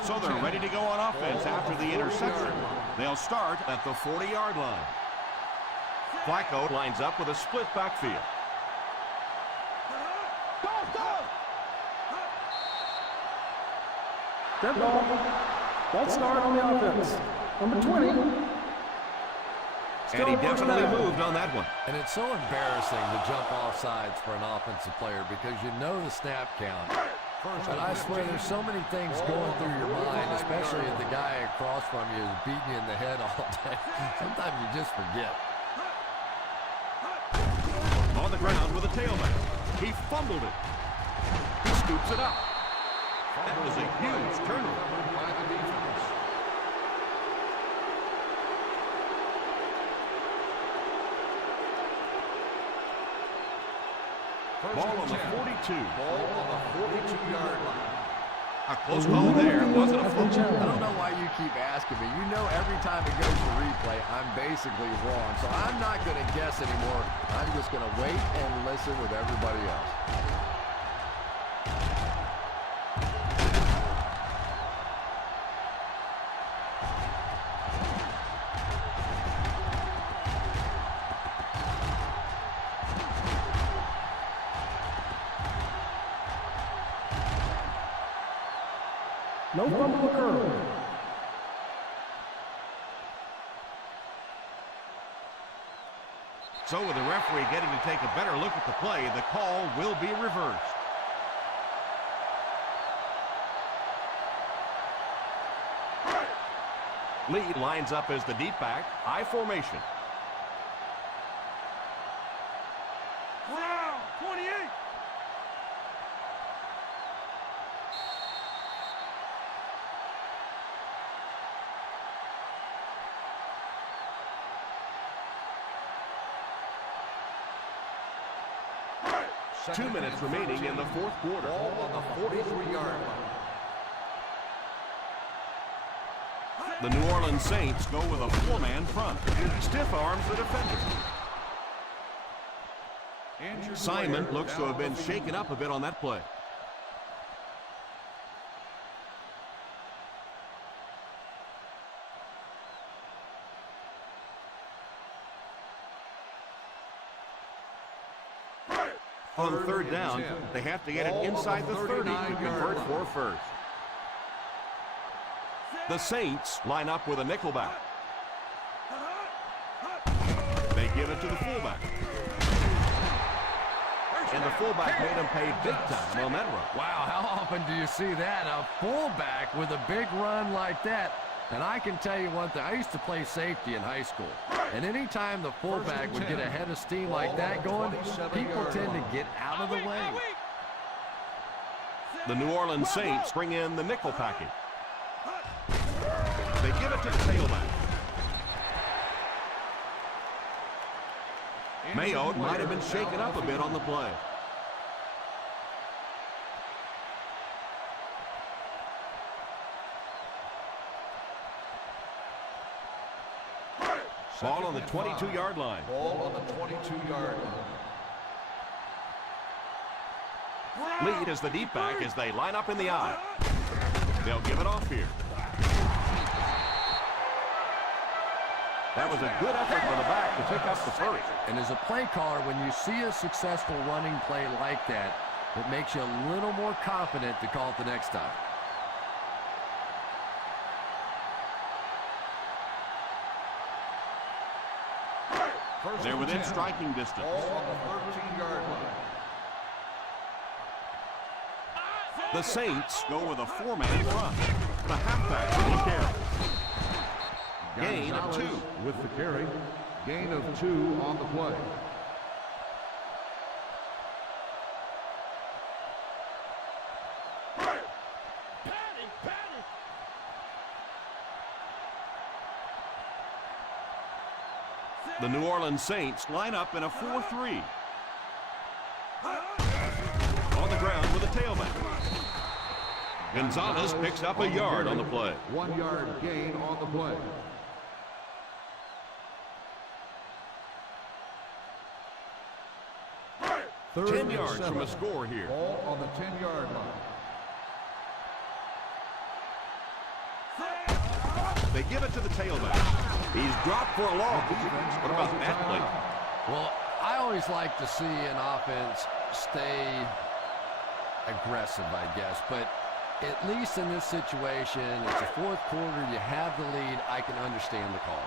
So they're ready to go on offense after the interception. They'll start at the 40-yard line. Flacco lines up with a split backfield. Dead ball. False start on the offense. Number 20. And he definitely moved on that one. And it's so embarrassing to jump off sides for an offensive player because you know the snap count. But I swear there's so many things going through your mind, especially if the guy across from you is beating you in the head all day. Sometimes you just forget. On the ground with a tailback. He fumbled it. He scoops it up. That was a huge turnover. By the defense. Ball on the 42. Ball on the 42-yard line. A close call there. Wasn't a fumble. I don't know why you keep asking me. You know every time it goes to replay, I'm basically wrong. So I'm not going to guess anymore. I'm just going to wait and listen with everybody else. No fumble occurred. So with the referee getting to take a better look at the play, the call will be reversed. Lee lines up as the deep back, I formation. Brown, 28. Second 2 minutes remaining in the fourth quarter. Ball on the 43-yard line. The New Orleans Saints go with a four-man front. Stiff arms the defender. Simon looks to have been shaken up a bit on that play. On third down, they have to get it inside the 30 to convert for first. The Saints line up with a nickelback. They give it to the fullback. And the fullback made him pay big time on that run. Wow, how often do you see that? A fullback with a big run like that. And I can tell you one thing. I used to play safety in high school. And anytime the fullback would get a head of steam like that going, people tend to get out of the way. The New Orleans Saints bring in the nickel package. They give it to the tailback. Mayo might have been shaken up a bit on the play. Ball on the 22-yard line. Ball on the 22-yard line. Lead is the deep back as they line up in the I. They'll give it off here. That was a good effort for the back to pick up the first. And as a play caller, when you see a successful running play like that, it makes you a little more confident to call it the next time. They're within striking distance. Ball on the 13-yard line. The Saints go with a four-man front. The halfback with the carry. Gain of 2. With the carry. Gain of 2 on the play. The New Orleans Saints line up in a 4-3. On the ground with a tailback. Gonzalez picks up a yard on the play. 1 yard gain on the play. Third 10 and yards 7. from a score here. Ball on the 10-yard line. They give it to the tailback. He's dropped for a loss. What about that play? Well, I always like to see an offense stay aggressive, I guess. But at least in this situation, it's the fourth quarter, you have the lead, I can understand the call.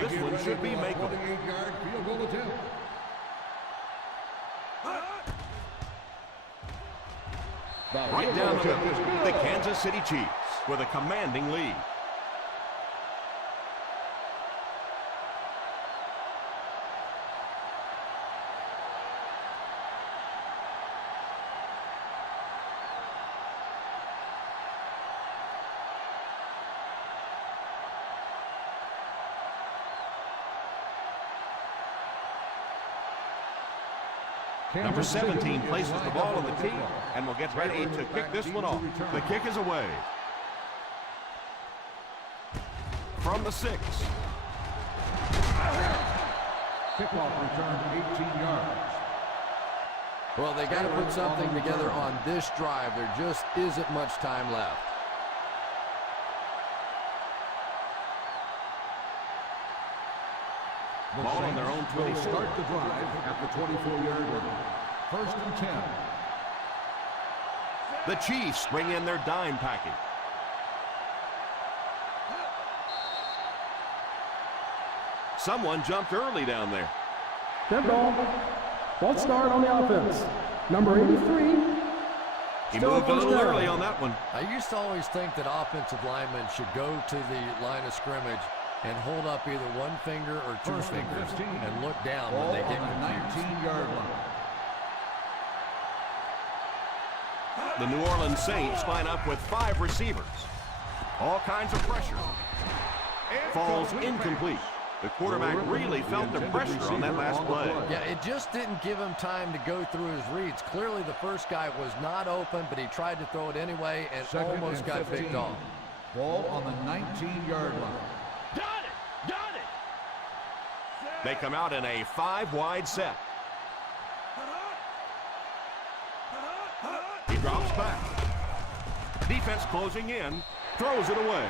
This one should be makeable. 28-yard field goal attempt. Right down the middle, the Kansas City Chiefs with a commanding lead. Number 17 places the ball on the tee and will get ready to kick this one off. The kick is away. From the 6. Kickoff return 18 yards. Well, they got to put something together on this drive. There just isn't much time left. Ball on their own 24. Start the drive at the 24-yard line. 1st and 10. The Chiefs bring in their dime package. Someone jumped early down there. Dead ball. False start on the offense. Number 83. He Still moved a first little down. early on that one. I used to always think that offensive linemen should go to the line of scrimmage and hold up either one finger or two 1st and fingers 15. and look down Ball when they get on the confused. 19-yard line. The New Orleans Saints line up with 5 receivers. All kinds of pressure. Falls incomplete. The quarterback really felt the pressure on that last play. Yeah, it just didn't give him time to go through his reads. Clearly the first guy was not open, but he tried to throw it anyway and 2nd almost and got 15. picked off. Ball on the 19-yard line. Got it! Got it! They come out in a 5-wide set. He drops back. Defense closing in, throws it away.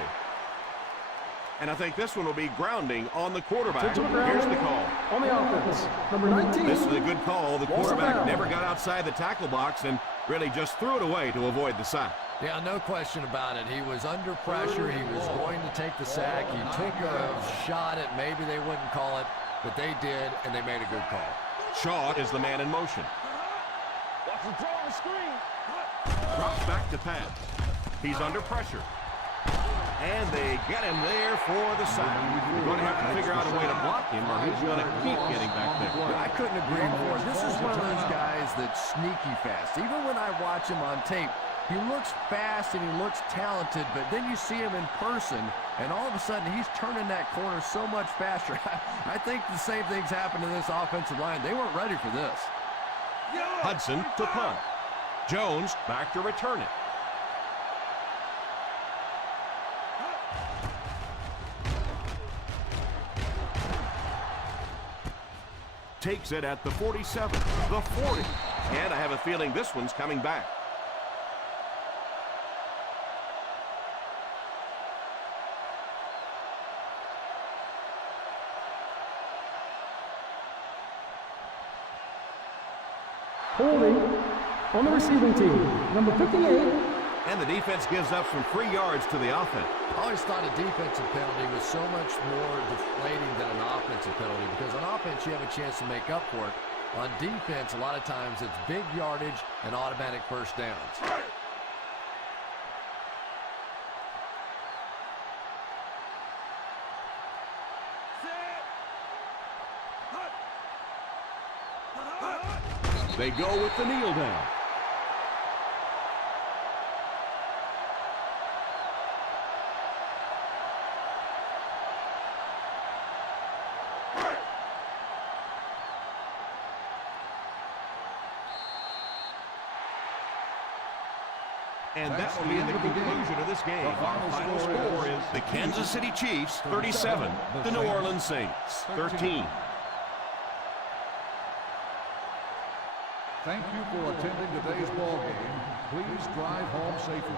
And I think this one will be grounding on the quarterback. To the ground. Here's the call. On the offense. Number 19. This is a good call. The Lost it quarterback down. never got outside the tackle box and really just threw it away to avoid the sack. Yeah, no question about it. He was under pressure. He was going to take the sack. He took a shot at maybe they wouldn't call it, but they did, and they made a good call. Shaw is the man in motion. Watch the throw on the screen. Drops back to pass. He's under pressure. And they get him there for the sack. They're going to have to figure out a way to block him or he's going to keep getting back there. I couldn't agree more. This is one of those guys that's sneaky fast. Even when I watch him on tape, he looks fast and he looks talented, but then you see him in person, and all of a sudden he's turning that corner so much faster. I think the same things happened to this offensive line. They weren't ready for this. Hudson to punt. Jones back to return it. Takes it at the 47, the 40, and I have a feeling this one's coming back. Holding on the receiving team. Number 58. And the defense gives up some free yards to the offense. I always thought a defensive penalty was so much more deflating than an offensive penalty because on offense you have a chance to make up for it. On defense, a lot of times it's big yardage and automatic first downs. They go with the kneel down. And that will be the conclusion of this game. Our final score is the Kansas City Chiefs 37, the New Orleans Saints 13. Thank you for attending today's ball game. Please drive home safely.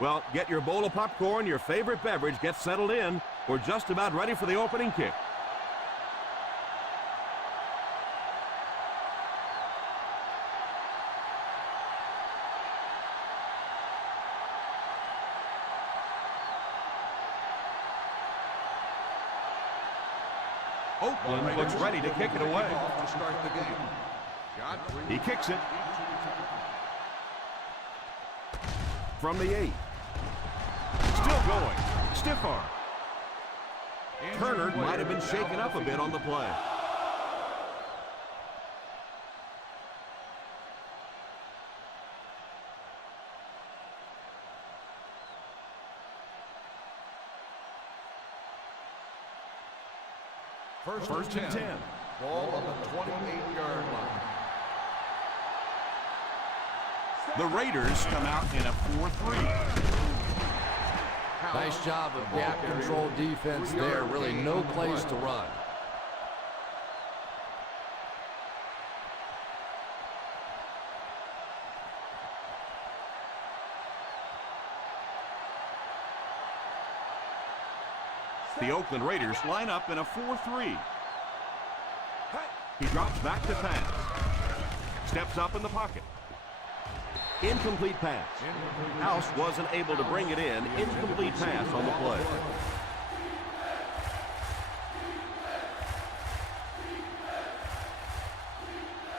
Well, get your bowl of popcorn, your favorite beverage, get settled in. We're just about ready for the opening kick. Oakland looks ready to kick it away. To start the game. He kicks it. From the 8. Still going. Stiff arm. Turner might have been shaken up a bit on the play. First and 10. Ball on the 28-yard line. The Raiders come out in a 4-3. Nice job of gap control defense there. Really no place to run. The Oakland Raiders line up in a 4-3. He drops back to pass. Steps up in the pocket. Incomplete pass. House wasn't able to bring it in. Incomplete pass on the play.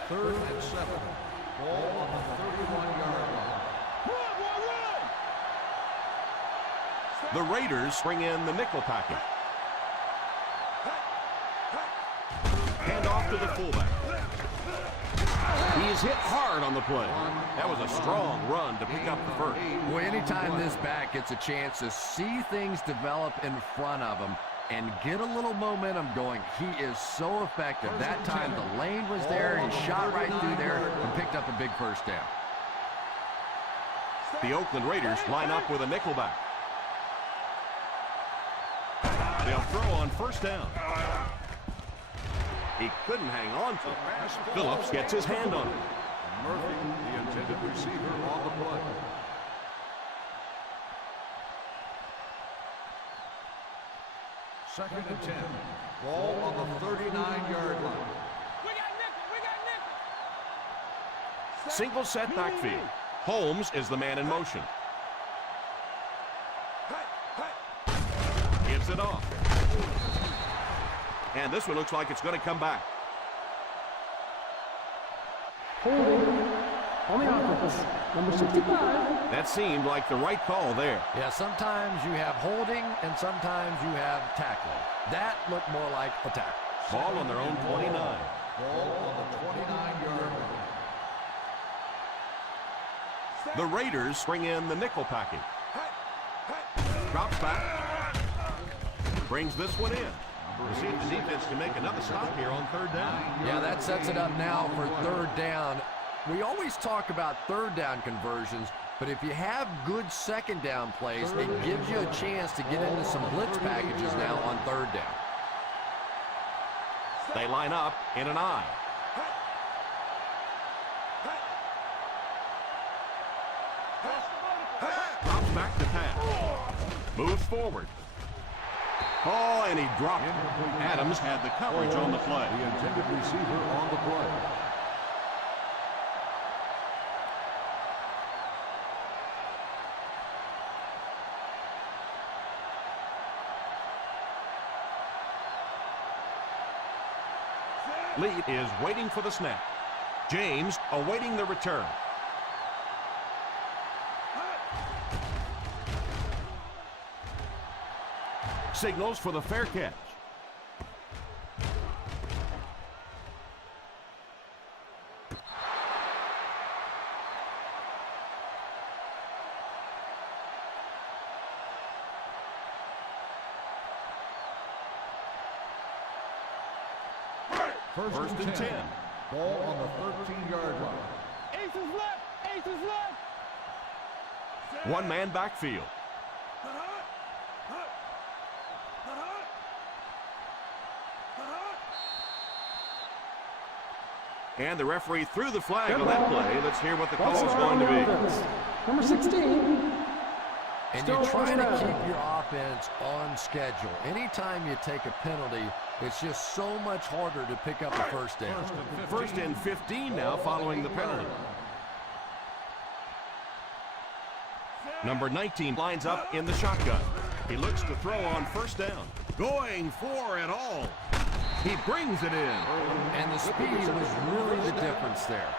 Third and 7. Ball on the 31-yard line. The Raiders bring in the nickel package. Hand off to the fullback. He's hit hard on the play. That was a strong run to pick up the first. Well, anytime this back gets a chance to see things develop in front of him and get a little momentum going, he is so effective. That time the lane was there, he shot right through there and picked up a big first down. The Oakland Raiders line up with a nickelback. They'll throw on first down. He couldn't hang on to it. Phillips gets his hand on it. Murphy, the intended receiver, on the play. Second and 10. Ball on the 39-yard line. Single set backfield. Holmes is the man in motion. Gives it off. And this one looks like it's going to come back. Holding on the offense, number 65. That seemed like the right call there. Yeah, sometimes you have holding and sometimes you have tackling. That looked more like a tackle. Ball on their own 29. Ball on the 29-yard line. The Raiders bring in the nickel package. Drops back. Brings this one in. We'll see if the defense can make another stop here on third down. Yeah, that sets it up now for third down. We always talk about third down conversions, but if you have good second down plays, it gives you a chance to get into some blitz packages now on third down. They line up in an I. Drops back to pass. Moves forward. Oh, and he dropped it. Adams had the coverage on the play. The intended receiver on the play. Lee is waiting for the snap. James awaiting the return. Signals for the fair catch. First and 10. Ball on the 13-yard line. Ace is left. Ace is left. One man backfield. And the referee threw the flag on that play. Let's hear what the call is going to be. Number 16. And you try to keep your offense on schedule. Anytime you take a penalty, it's just so much harder to pick up a first down. First and 15 now following the penalty. Number 19 lines up in the shotgun. He looks to throw on first down. Going for it all. He brings it in. And the speed was really the difference there.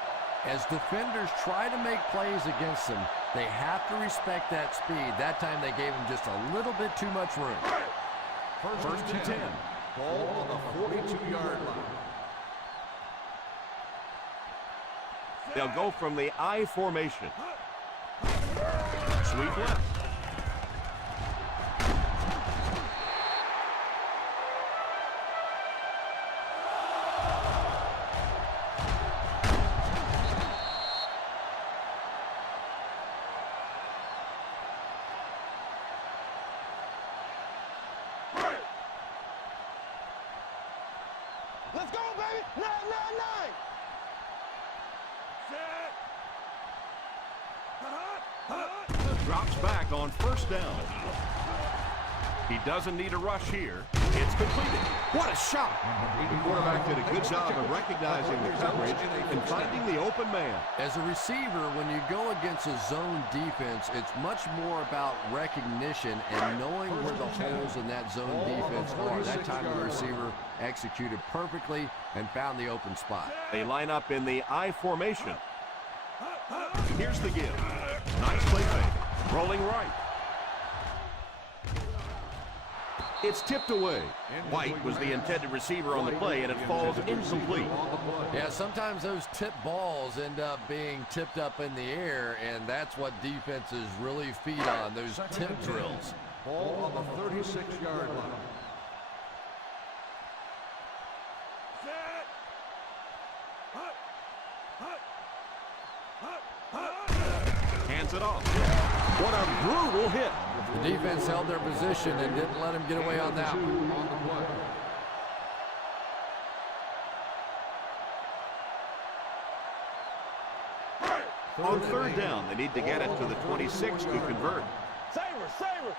As defenders try to make plays against them, they have to respect that speed. That time they gave him just a little bit too much room. First and 10. Ball on the 42-yard line. They'll go from the I formation. Sweep left. Let's go, baby! 999! Drops back on first down. He doesn't need a rush here. It's completed. What a shot! The quarterback did a good job of recognizing the coverage and finding the open man. As a receiver, when you go against a zone defense, it's much more about recognition and knowing where the holes in that zone defense are. That time the receiver executed perfectly and found the open spot. They line up in the I formation. Here's the give. Nice play fake. Rolling right. It's tipped away. White was the intended receiver on the play, and it falls incomplete. Yeah, sometimes those tip balls end up being tipped up in the air, and that's what defenses really feed on, those tip drills. Ball on the 36-yard line. Hands it off. What a brutal hit. The defense held their position and didn't let him get away on that one. On third down, they need to get it to the 26 to convert. Saver!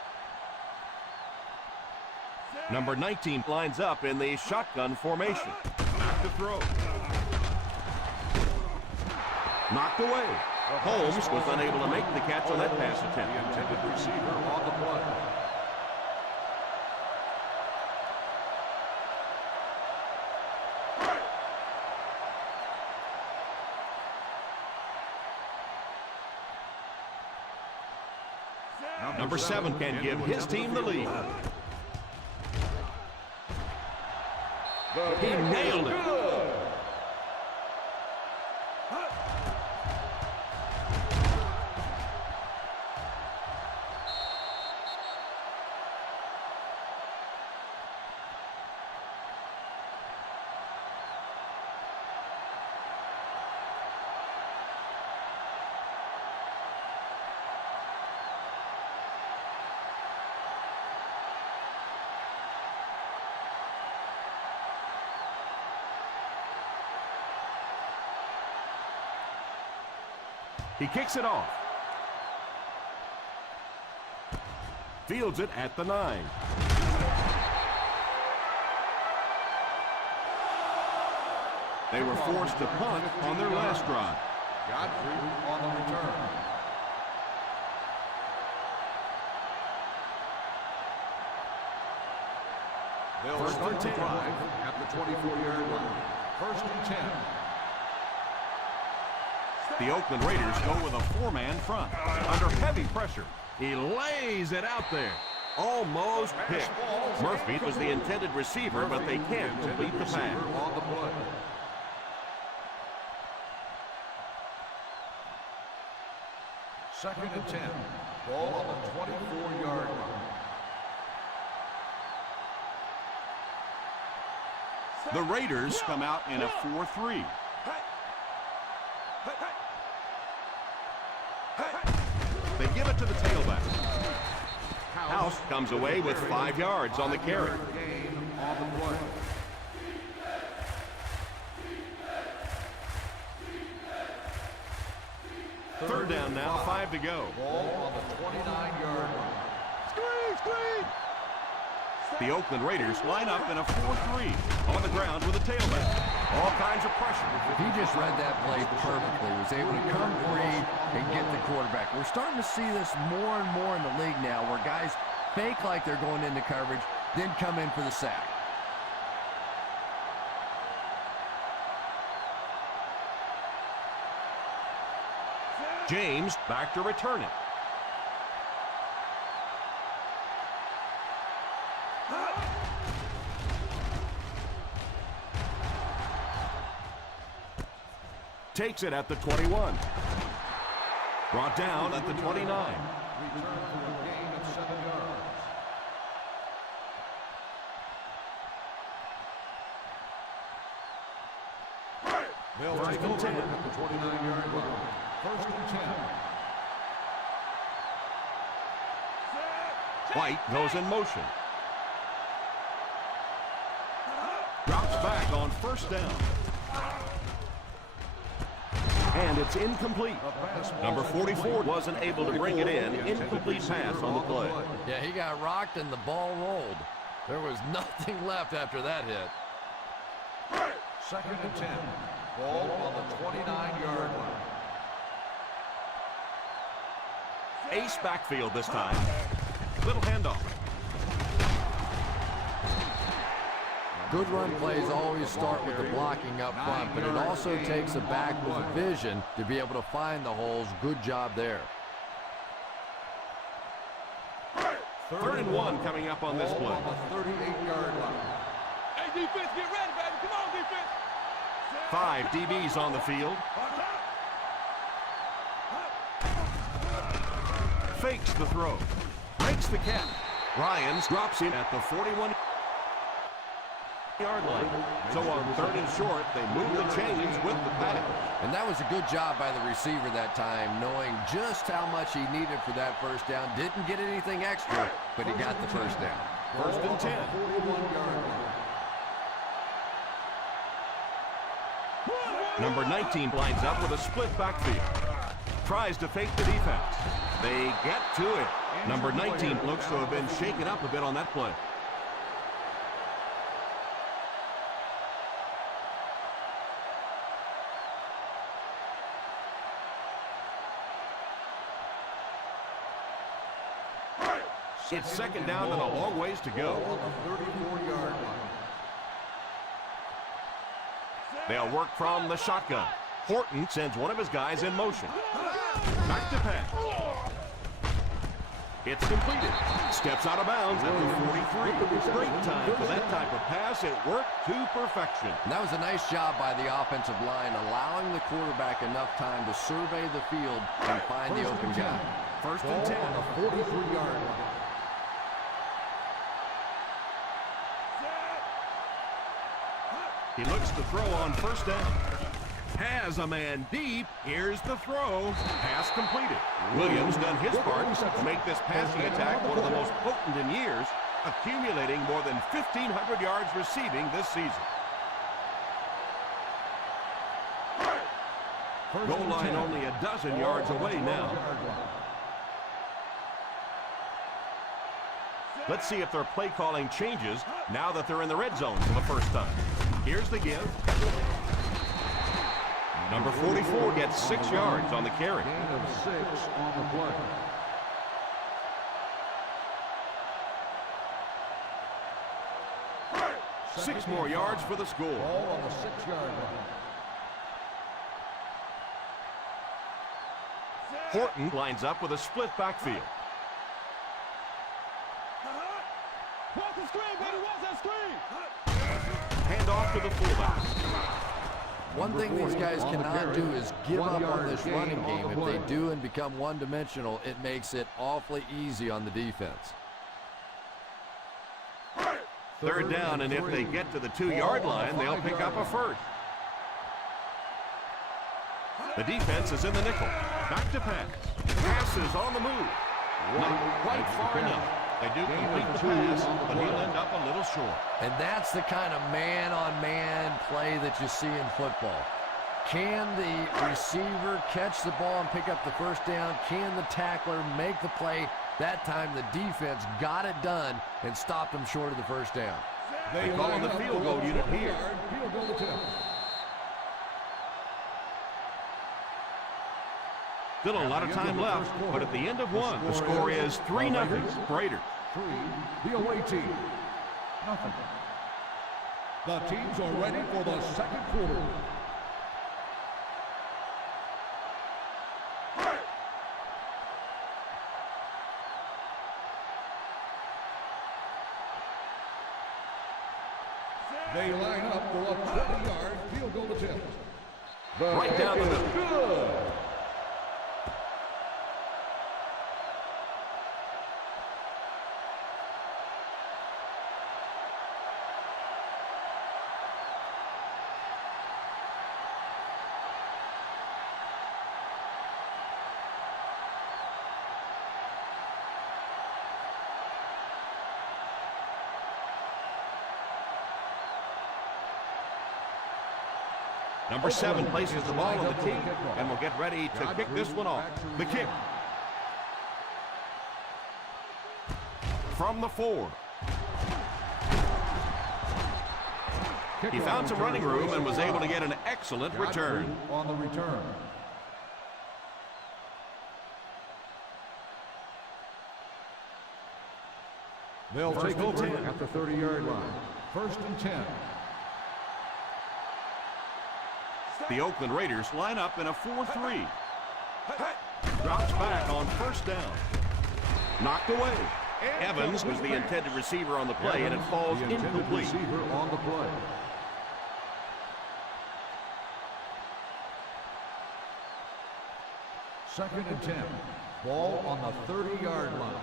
Number 19 lines up in the shotgun formation. Back to throw. Knocked away. Holmes was unable to make the catch on that pass attempt. The intended receiver on the play. Number 7 can give his team the lead. He nailed it. He kicks it off. Fields it at the 9. They were forced to punt on their last drive. Godfrey on the return. They'll start the drive at the 24-yard line. First and 10. The Oakland Raiders go with a 4-man front. Under heavy pressure, he lays it out there. Almost picked. Murphy was the intended receiver, but they can't complete the pass. On the play. Second and 10. Ball on the 24-yard line. The Raiders come out in a 4-3. They give it to the tailback. House comes away with 5 yards on the carry. Gain on the play. Third down now, 5 to go. Ball on the 29-yard line. The Oakland Raiders line up in a 4-3 on the ground with a tailback. All kinds of pressure. He just read that play perfectly. He was able to come free and get the quarterback. We're starting to see this more and more in the league now, where guys fake like they're going into coverage, then come in for the sack. James back to return it. Takes it at the 21. Brought down at the 29. Return for a gain of 7 yards. They'll take over at the 29-yard line. First and 10. White goes in motion. Drops back on first down. And it's incomplete. Number 44 wasn't able to bring it in. Incomplete pass on the play. Yeah, he got rocked and the ball rolled. There was nothing left after that hit. Second and 10. Ball on the 29-yard line. Ace backfield this time. Little handoff. Good run plays always start with the blocking up front, but it also takes a back with a vision to be able to find the holes. Good job there. Third and 1 coming up on this play. On the 38-yard line. Hey, defense, get ready, baby. Come on, defense. 5 DBs on the field. Fakes the throw. Breaks the cap. Ryans drops in at the 41-yard line. So on third and short, they move the chains with the pass. And that was a good job by the receiver that time, knowing just how much he needed for that first down. Didn't get anything extra, but he got the first down. First and 10. 41-yard line. Number 19 lines up with a split backfield. Tries to fake the defense. They get to it. Number 19 looks to have been shaken up a bit on that play. It's second down and a long ways to go. On the 34-yard line. They'll work from the shotgun. Horton sends one of his guys in motion. Back to pass. It's completed. Steps out of bounds at the 43. Great time for that type of pass. It worked to perfection. And that was a nice job by the offensive line, allowing the quarterback enough time to survey the field and find the open guy. First and 10. On the 43-yard line. He looks to throw on first down. Has a man deep. Here's the throw. Pass completed. Williams done his part to make this passing attack one of the most potent in years, accumulating more than 1,500 yards receiving this season. Goal line only a dozen yards away now. Let's see if their play calling changes now that they're in the red zone for the first time. Here's the give. Number 44 gets 6 yards on the carry. Gain of 6 on the play. Six more yards for the score. Ball on the 6-yard line. Horton lines up with a split backfield. Watch the screen, baby. Watch that screen. Hand off to the fullback. One thing these guys cannot do is give up on this running game. If they do and become one-dimensional, it makes it awfully easy on the defense. Third down, and if they get to the 2-yard line, they'll pick up a first. The defense is in the nickel. Back to pass. Pass is on the move. Not quite far enough. They do complete the pass, but he'll end up a little short. And that's the kind of man-on-man play that you see in football. Can the receiver catch the ball and pick up the first down? Can the tackler make the play That time the defense got it done and stopped them short of the first down. They call on the field goal unit here. Field goal attempt. Still a lot of time left, but at the end of one, the score is 3-0 Raiders. 3, the away team. Nothing. The teams are ready for the second quarter. They line up for a 20-yard field goal attempt. Right down the middle. Good. Number 7 places the ball on the tee and will get ready to kick this one off. The kick. From the 4. He found some running room and was able to get an excellent return. On the return. They'll take over at the 30-yard line. 1st and 10. The Oakland Raiders line up in a 4-3. Drops back on first down. Knocked away. Evans was the intended receiver on the play, and it falls incomplete. Receiver on the play. Second and 10. Ball on the 30-yard line.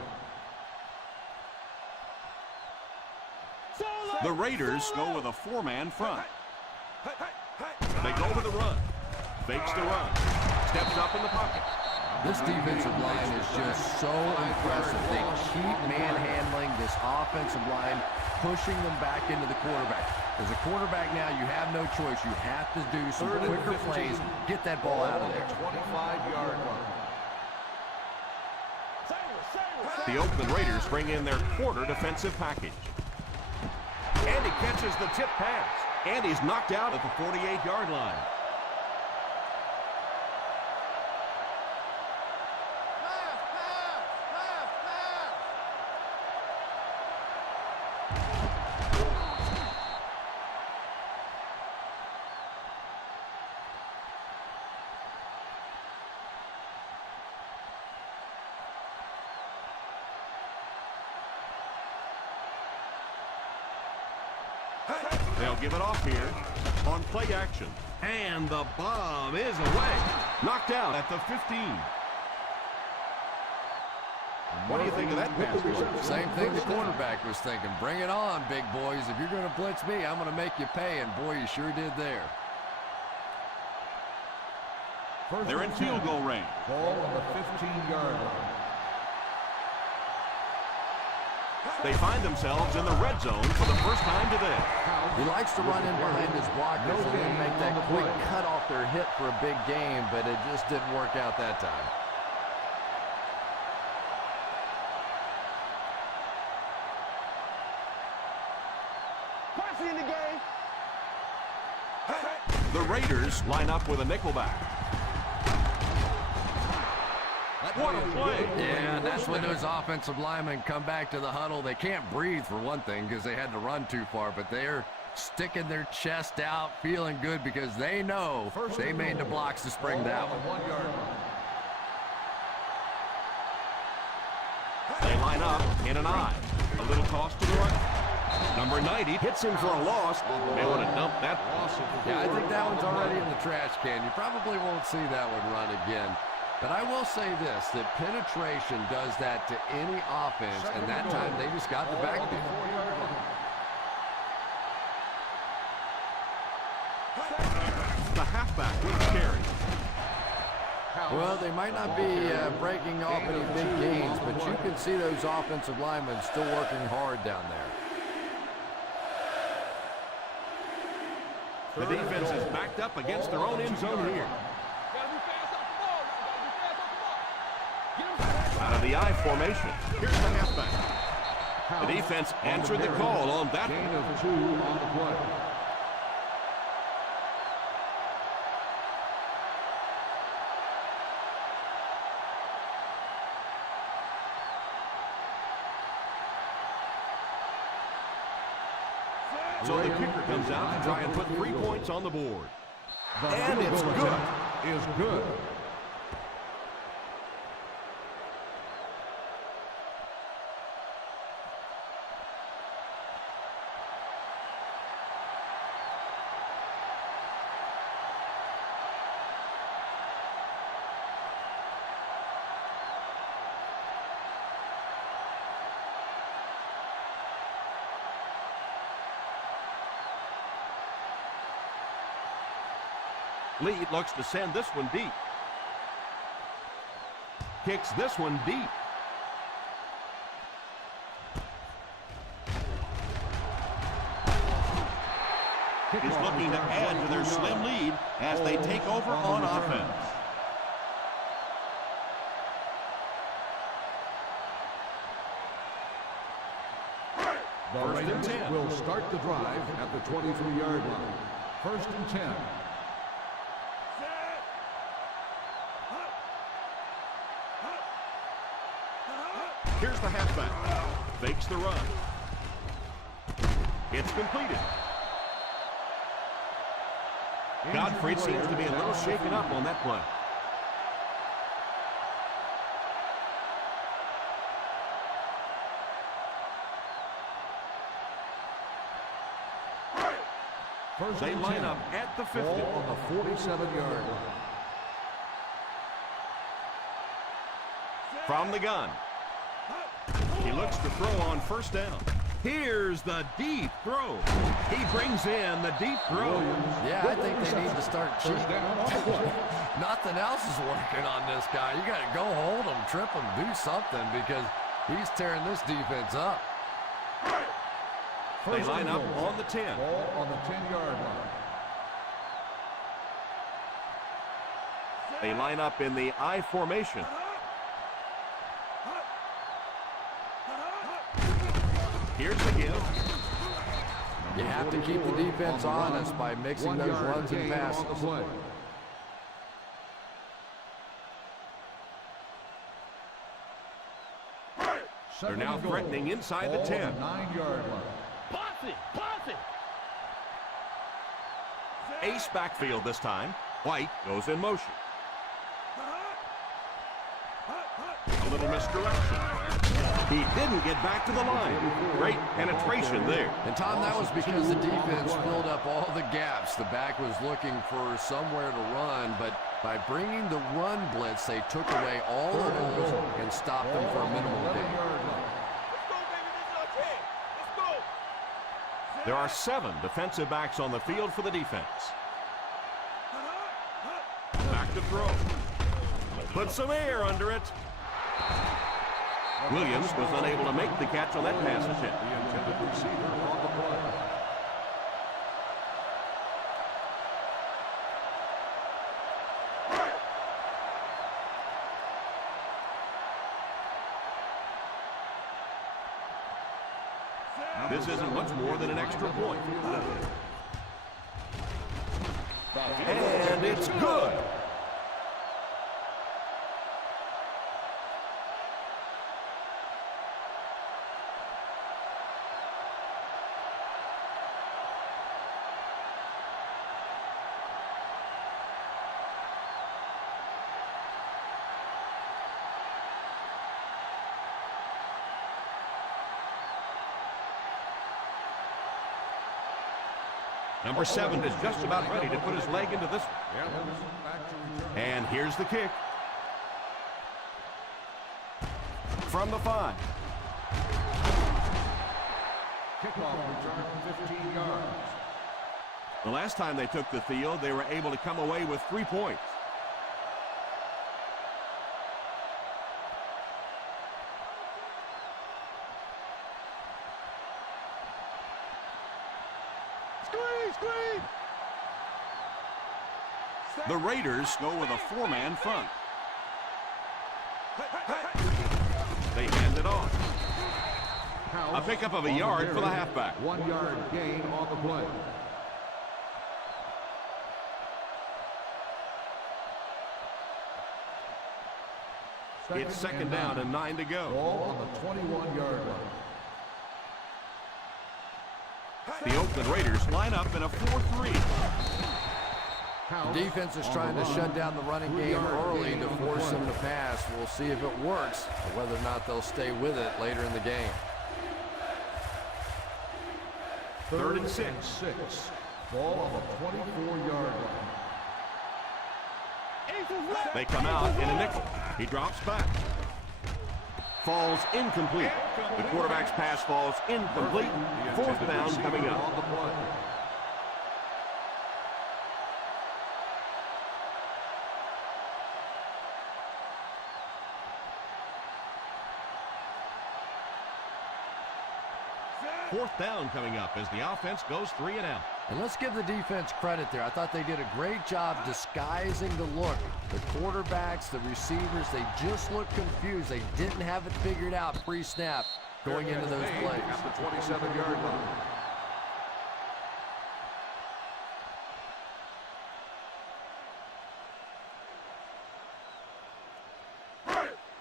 The Raiders go with a 4-man front. They go to the run. Fakes the run. Steps up in the pocket. This defensive line is just so impressive. They keep manhandling this offensive line, pushing them back into the quarterback. As a quarterback now, you have no choice. You have to do some quicker plays. Get that ball out of there. 25-yard line. The Oakland Raiders bring in their quarter defensive package. And he catches the tip pass. And he's knocked out at the 48-yard line. They'll give it off here on play action. And the bomb is away. Knocked out at the 15. What do you think of that pass? Same thing the quarterback was thinking. Bring it on, big boys. If you're going to blitz me, I'm going to make you pay. And boy, you sure did there. They're in field goal range. Ball on the 15-yard line. They find themselves in the red zone for the first time today. He likes to run in behind his blockers and then make that quick cut off their hip for a big game, but it just didn't work out that time. Posse in the game. The Raiders line up with a nickelback. What a play! Yeah, and that's when those offensive linemen come back to the huddle. They can't breathe for one thing because they had to run too far, but they're sticking their chest out, feeling good because they know they made the blocks to spring that one. They line up in an I. A little toss to the right. Number 90 hits him for a loss. They want to dump that. Yeah, I think that one's already in the trash can. You probably won't see that one run again. But I will say this, that penetration does that to any offense, and that time they just got the backfield. The halfback with the carry. Well, they might not be breaking off any big gains, but you can see those offensive linemen still working hard down there. The defense is backed up against their own end zone here. Out of the I formation. Here's the halfback. The defense answered the call on that. Gain of 2 on the play. So the kicker comes out to try and put 3 points on the board. And it's good. Is good. Lead looks to send this one deep. Kicks this one deep. Is looking to add to their slim lead as they take over on offense. The Raiders will start the drive at the 23-yard line. 1st and 10. Here's the halfback. Fakes the run. It's completed. Godfrey seems to be a little shaken up on that play. They line up at the 50. Ball on the 47-yard line. From the gun. He looks to throw on 1st down. Here's the deep throw. He brings in the deep throw. Yeah, I think they need to start cheating. Nothing else is working on this guy. You got to go hold him, trip him, do something because he's tearing this defense up. They line up on the 10. Ball on the 10-yard line. They line up in the I formation. Here's the give. You have to keep the defense honest by mixing those runs and passes. They're now threatening inside the 10. 9-yard line. Ace backfield this time. White goes in motion. A little misdirection. He didn't get back to the line. Great penetration there. And Tom, that was because the defense filled up all the gaps. The back was looking for somewhere to run, but by bringing the run blitz, they took away all of those and stopped them for a minimal gain. There are 7 defensive backs on the field for the defense. Back to throw. Put some air under it. Williams was unable to make the catch on that pass attempt. The intended receiver on the play. This isn't much more than an extra point. And it's good. Number 7 is just about ready to put his leg into this one. And here's the kick. From the 5. Kickoff return 15 yards. The last time they took the field, they were able to come away with 3 points. The Raiders go with a 4-man front. off. A pickup of a yard for the halfback. 1 yard gain on the play. It's second down and 9 to go. Ball on the 21-yard line. The Oakland Raiders line up in a 4-3. The defense is trying to shut down the running game early to force them to pass. We'll see if it works, or whether or not they'll stay with it later in the game. 3rd and 6. Ball on the 24-yard line. They come out in a nickel. He drops back. Falls incomplete. The quarterback's pass falls incomplete. 4th down coming up. On the play. Fourth down coming up as the offense goes 3 and out. And let's give the defense credit there. I thought they did a great job disguising the look. The quarterbacks, the receivers, they just looked confused. They didn't have it figured out pre-snap going into those plays. At the 27-yard line.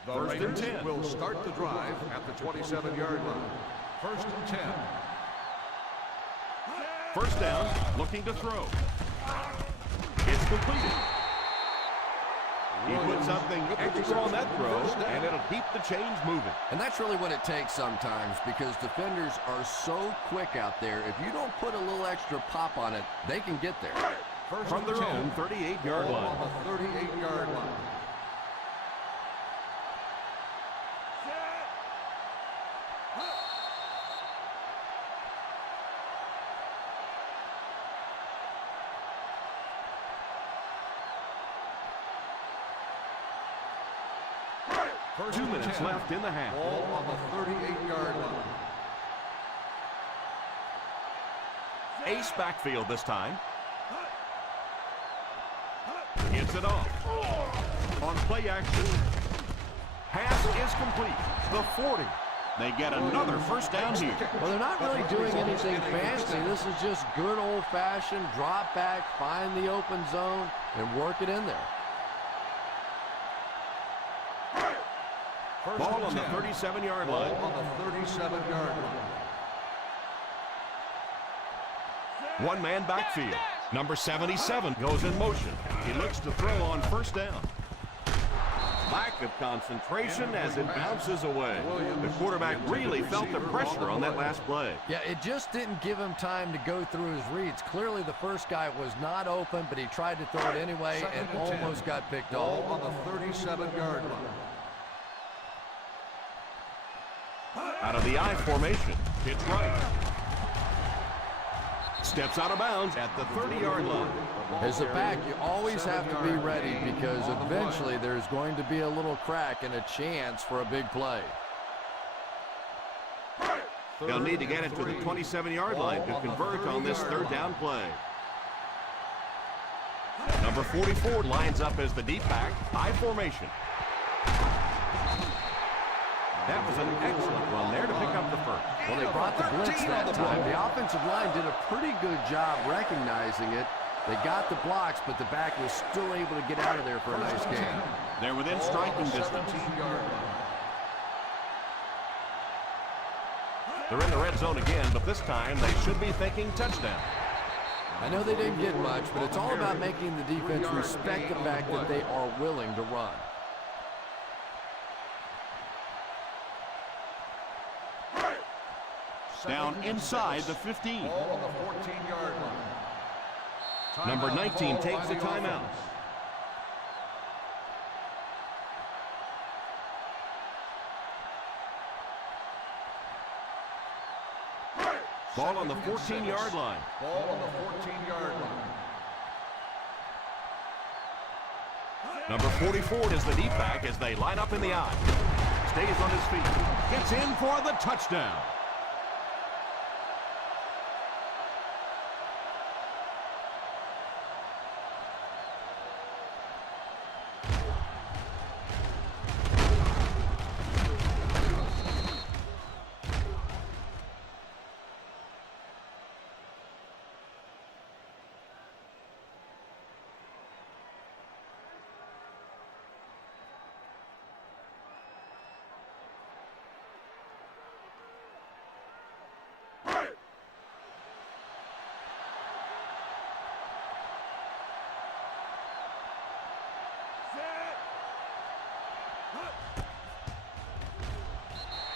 The First and Raiders 10. will start the drive at the 27-yard line. First and 10. First down, looking to throw. It's completed. He put something extra on that throw, and it'll keep the chains moving. And that's really what it takes sometimes, because defenders are so quick out there. If you don't put a little extra pop on it, they can get there. First From and their 10. own 38-yard Ball line. on the 38-yard line. First 2 and minutes 10. left in the half. Ball on the 38-yard line. Ace backfield this time. Gets it off. On play action. Pass is complete. The 40. They get another first down here. Well, they're not really doing anything fancy. This is just good old-fashioned drop back, find the open zone, and work it in there. Ball on the 37-yard line. Ball on the 37-yard line. One-man backfield. Number 77 goes in motion. He looks to throw on first down. Lack of concentration as it bounces away. The quarterback really felt the pressure on that last play. Yeah, it just didn't give him time to go through his reads. Clearly, the first guy was not open, but he tried to throw it anyway and almost got picked Ball off. on the 37-yard line. Out of the I formation. It's right. Steps out of bounds at the 30-yard line. As a back, you always have to be ready, because eventually there's going to be a little crack and a chance for a big play. They'll need to get it to the 27-yard line to convert on this third down play. Number 44 lines up as the deep back, I formation. That was an excellent run there to pick up the first. Well, they brought the blitz that time. The offensive line did a pretty good job recognizing it. They got the blocks, but the back was still able to get out of there for a nice gain. They're within striking distance. They're in the red zone again, but this time they should be thinking touchdown. I know they didn't get much, but it's all about making the defense respect the fact that they are willing to run. Down inside the 15. Ball on the 14-yard line. Number 19 takes the timeout. Ball on the 14-yard line. Ball on the 14-yard line. Number 44 is the deep back as they line up in the I. Stays on his feet. Gets in for the touchdown.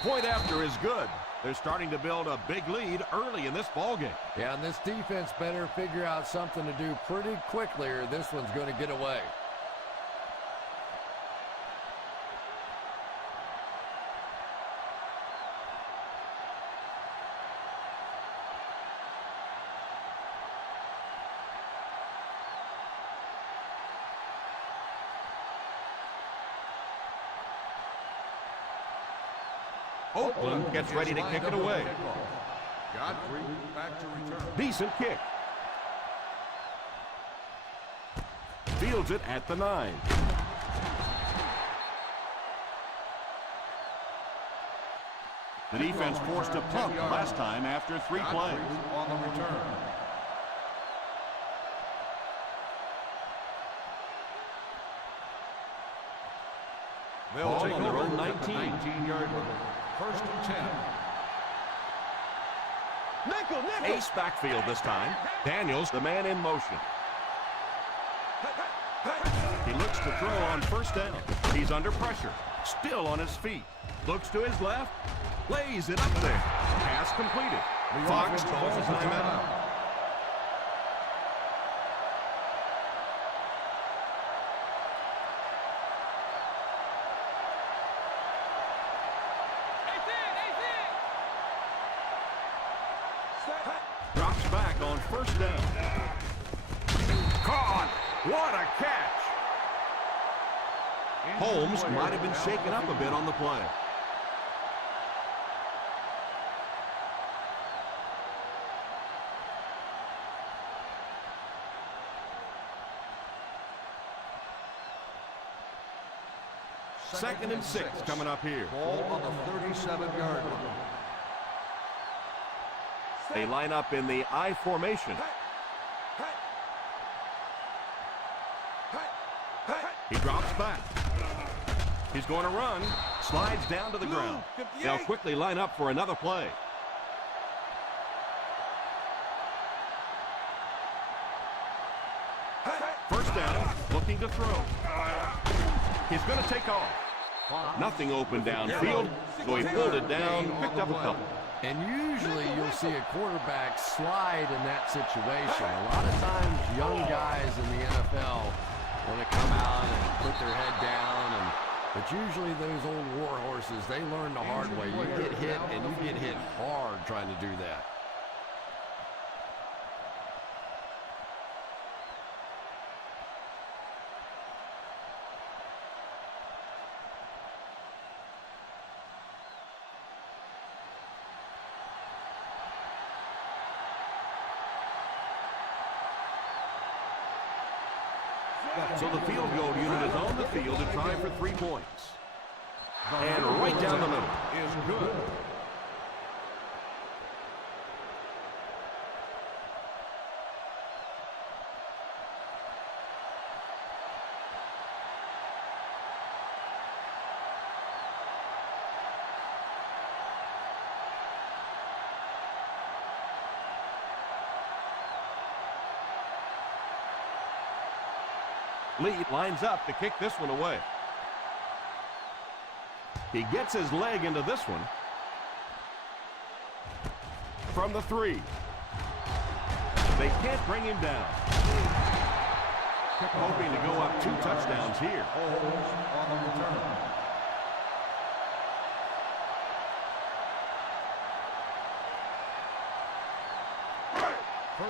Point after is good. They're starting to build a big lead early in this ballgame. Yeah, and this defense better figure out something to do pretty quickly or this one's going to get away. Oakland gets ready to kick it away. Godfrey back to return. Decent kick. Fields it at the 9. The defense forced a punt last time after 3 plays. On the return. They'll take on their over own at the 19. 19-yard line. First and 10. Nickel. Ace backfield this time. Daniels, the man in motion. He looks to throw on first down. He's under pressure. Still on his feet. Looks to his left. Lays it up there. Pass completed. Fox calls a timeout. Drops back on first down. Caught! What a catch! Holmes might have been shaken up a bit on the play. Second and 6 coming up here. Ball on the 37-yard line. They line up in the I formation. He drops back. He's going to run. Slides down to the ground. They'll quickly line up for another play. First down, looking to throw. He's going to take off. Nothing open downfield, so he pulled it down, picked up a couple. And usually you'll see a quarterback slide in that situation. A lot of times young guys in the NFL want to come out and put their head down. But usually those old war horses, they learn the hard way. You get hit, and you get hit hard trying to do that. So the field goal unit is on the field to try for 3 points. And right down the middle. Is good. Lee lines up to kick this one away. He gets his leg into this one. From the 3. They can't bring him down. Hoping to go up 2 touchdowns here. Holmes on the return.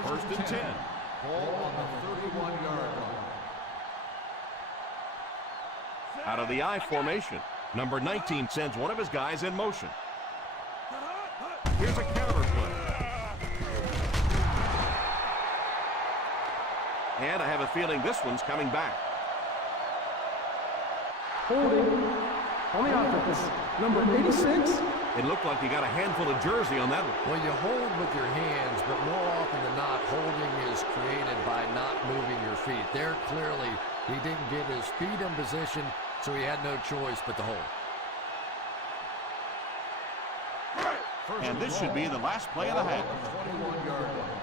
First and 10. Ball on the 31-yard line. Out of the I formation. Number 19 sends one of his guys in motion. Here's a counter play. And I have a feeling this one's coming back. Holding on the offense. Number 86. It looked like he got a handful of jersey on that one. Well, you hold with your hands, but more often than not, holding is created by not moving your feet. There, clearly, he didn't get his feet in position, so he had no choice but to hold. And this should be the last play of the half. 21-yard line.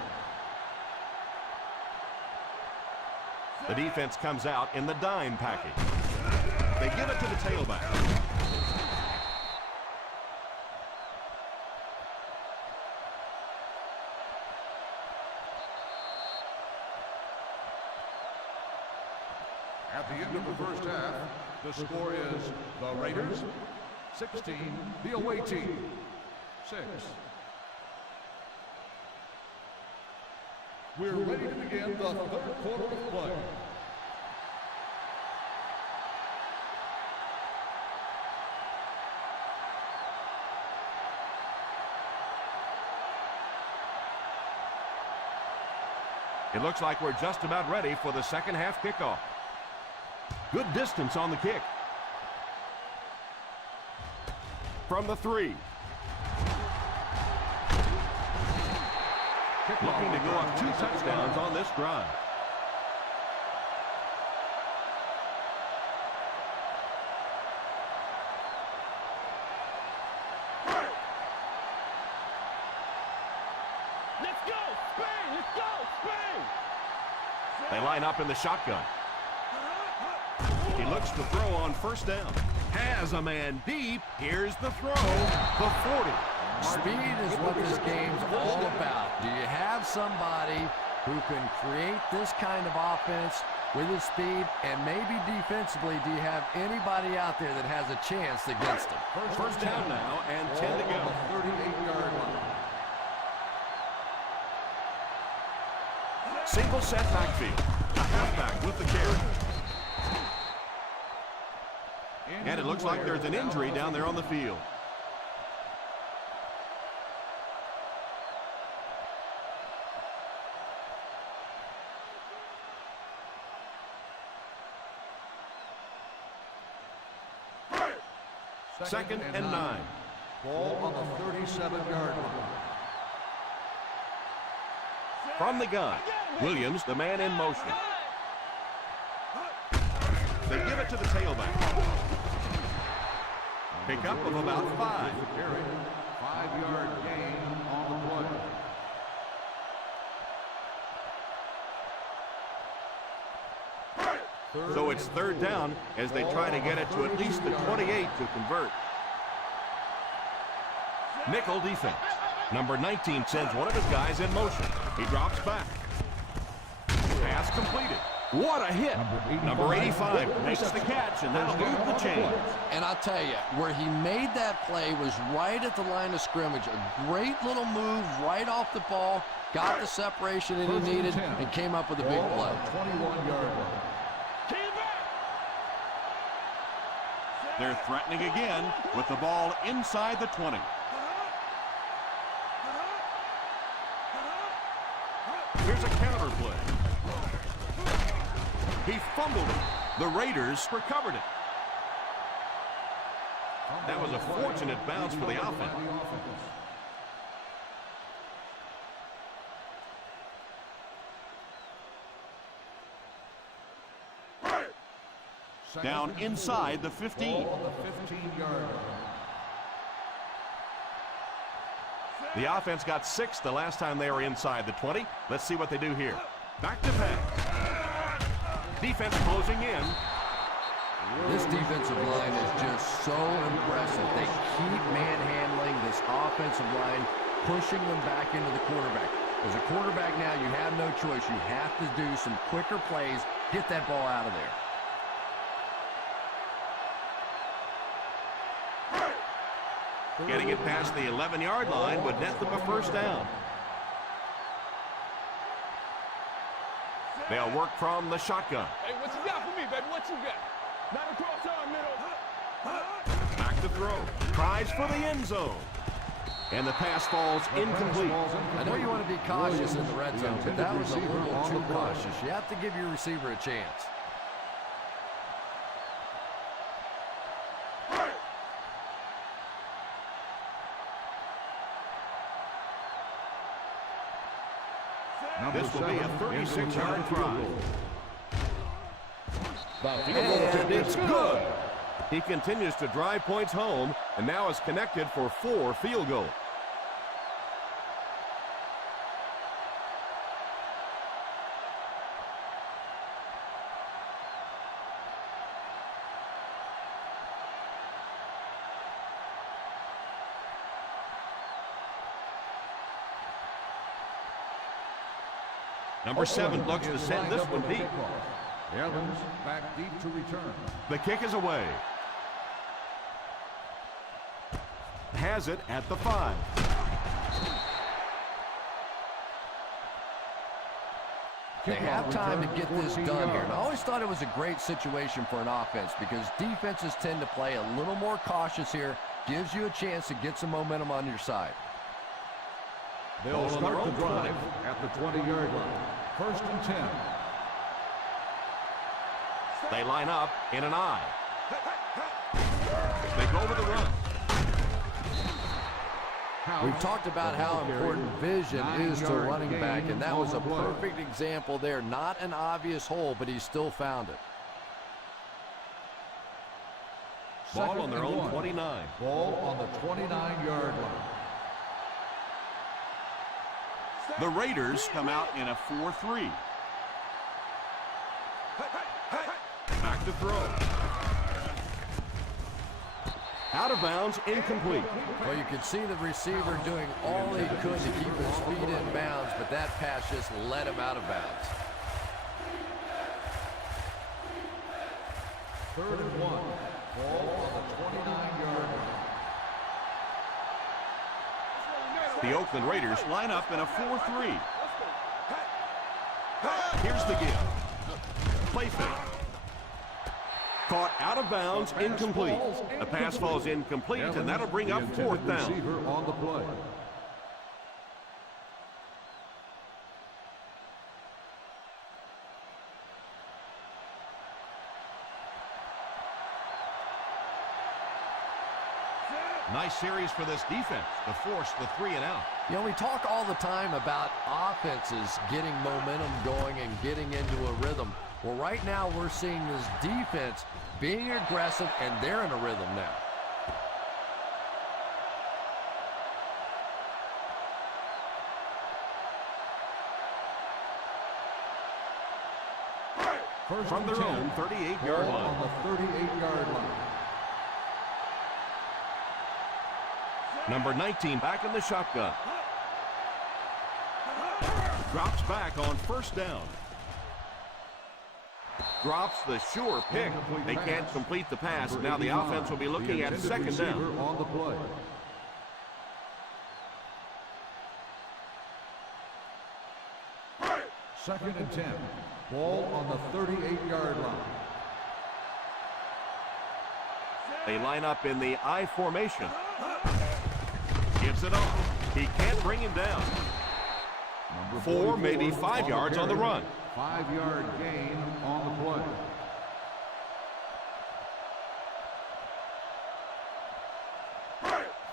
The defense comes out in the dime package. They give it to the tailback. At the end of the first half, the score is the Raiders 16, the away team 6. We're ready to begin the third quarter of play. It looks like we're just about ready for the second half kickoff. Good distance on the kick. From the 3. Looking to go up 2 touchdowns on this drive. Let's go, Spain! Let's go, Spain! They line up in the shotgun. He looks to throw on first down. Has a man deep. Here's the throw. The 40. Speed is what this game's all about. Do you have somebody who can create this kind of offense with his speed, and maybe defensively, do you have anybody out there that has a chance against him? First down now and 10 to go. 38-yard line. Single set backfield. A halfback with the carry. And it looks like there's an injury down there on the field. Second and 9. Ball on the 37-yard line. From the gun, Williams, the man in motion. They give it to the tailback. Pickup of about 5. Carry. 5-yard gain on the play. So it's third down as they try to get it to at least the 28 to convert. Nickel defense. Number 19 sends one of his guys in motion. He drops back. Pass completed. What a hit. Number 85 makes the catch, and that'll move the chain. And I'll tell you, where he made that play was right at the line of scrimmage. A great little move right off the ball, got the separation that he needed, and came up with a big play. 21-yard line. They're threatening again with the ball inside the 20. Here's a counter play. He fumbled it. The Raiders recovered it. That was a fortunate bounce for the offense. Down inside the 15. The offense got 6 the last time they were inside the 20. Let's see what they do here. Back to pass. Defense closing in. This defensive line is just so impressive. They keep manhandling this offensive line, pushing them back into the quarterback. As a quarterback now, you have no choice. You have to do some quicker plays, get that ball out of there. Getting it past the 11-yard line would net them a first down. They'll work from the shotgun. Hey, what you got for me, baby? What you got? Not across our middle. Back to throw. Tries for the end zone. And the pass falls incomplete. I know you want to be cautious in the red zone, but that was a little too cautious. You have to give your receiver a chance. This will be a 36-yard try. And it's good. He continues to drive points home and now is connected for 4 field goals. Number 7 looks to send this one deep. Evans back deep to return. The kick is away. Has it at the 5. They have time to get this done here. And I always thought it was a great situation for an offense because defenses tend to play a little more cautious here. Gives you a chance to get some momentum on your side. They'll start the drive at the 20-yard line. 1st and 10. They line up in an I. They go with the run. We've talked about how important vision is to running back, and that was a perfect example there. Not an obvious hole, but he still found it. Ball on their own 29. Ball on the 29-yard line. The Raiders come out in a 4-3. Back to throw. Out of bounds, incomplete. Well, you could see the receiver doing all he could to keep his feet in bounds, but that pass just let him out of bounds. 3rd and 1. Ball on the 29-yard line. The Oakland Raiders line up in a 4-3. Here's the give. Play fake. Caught out of bounds, incomplete. The pass falls incomplete, and that'll bring up 4th down. Receiver on the play. Nice series for this defense to force the 3 and out. You know, we talk all the time about offenses getting momentum going and getting into a rhythm. Well, right now we're seeing this defense being aggressive, and they're in a rhythm now. From their own 38-yard line. On the 38-yard line. Number 19 back in the shotgun. Drops back on 1st down. Drops the sure pick. They can't complete the pass. Now the offense will be looking at 2nd down. On the play. Second and 10. Ball on the 38-yard line. They line up in the I formation. Gives it off. He can't bring him down. 4, maybe 5 yards on the run. 5-yard gain on the play.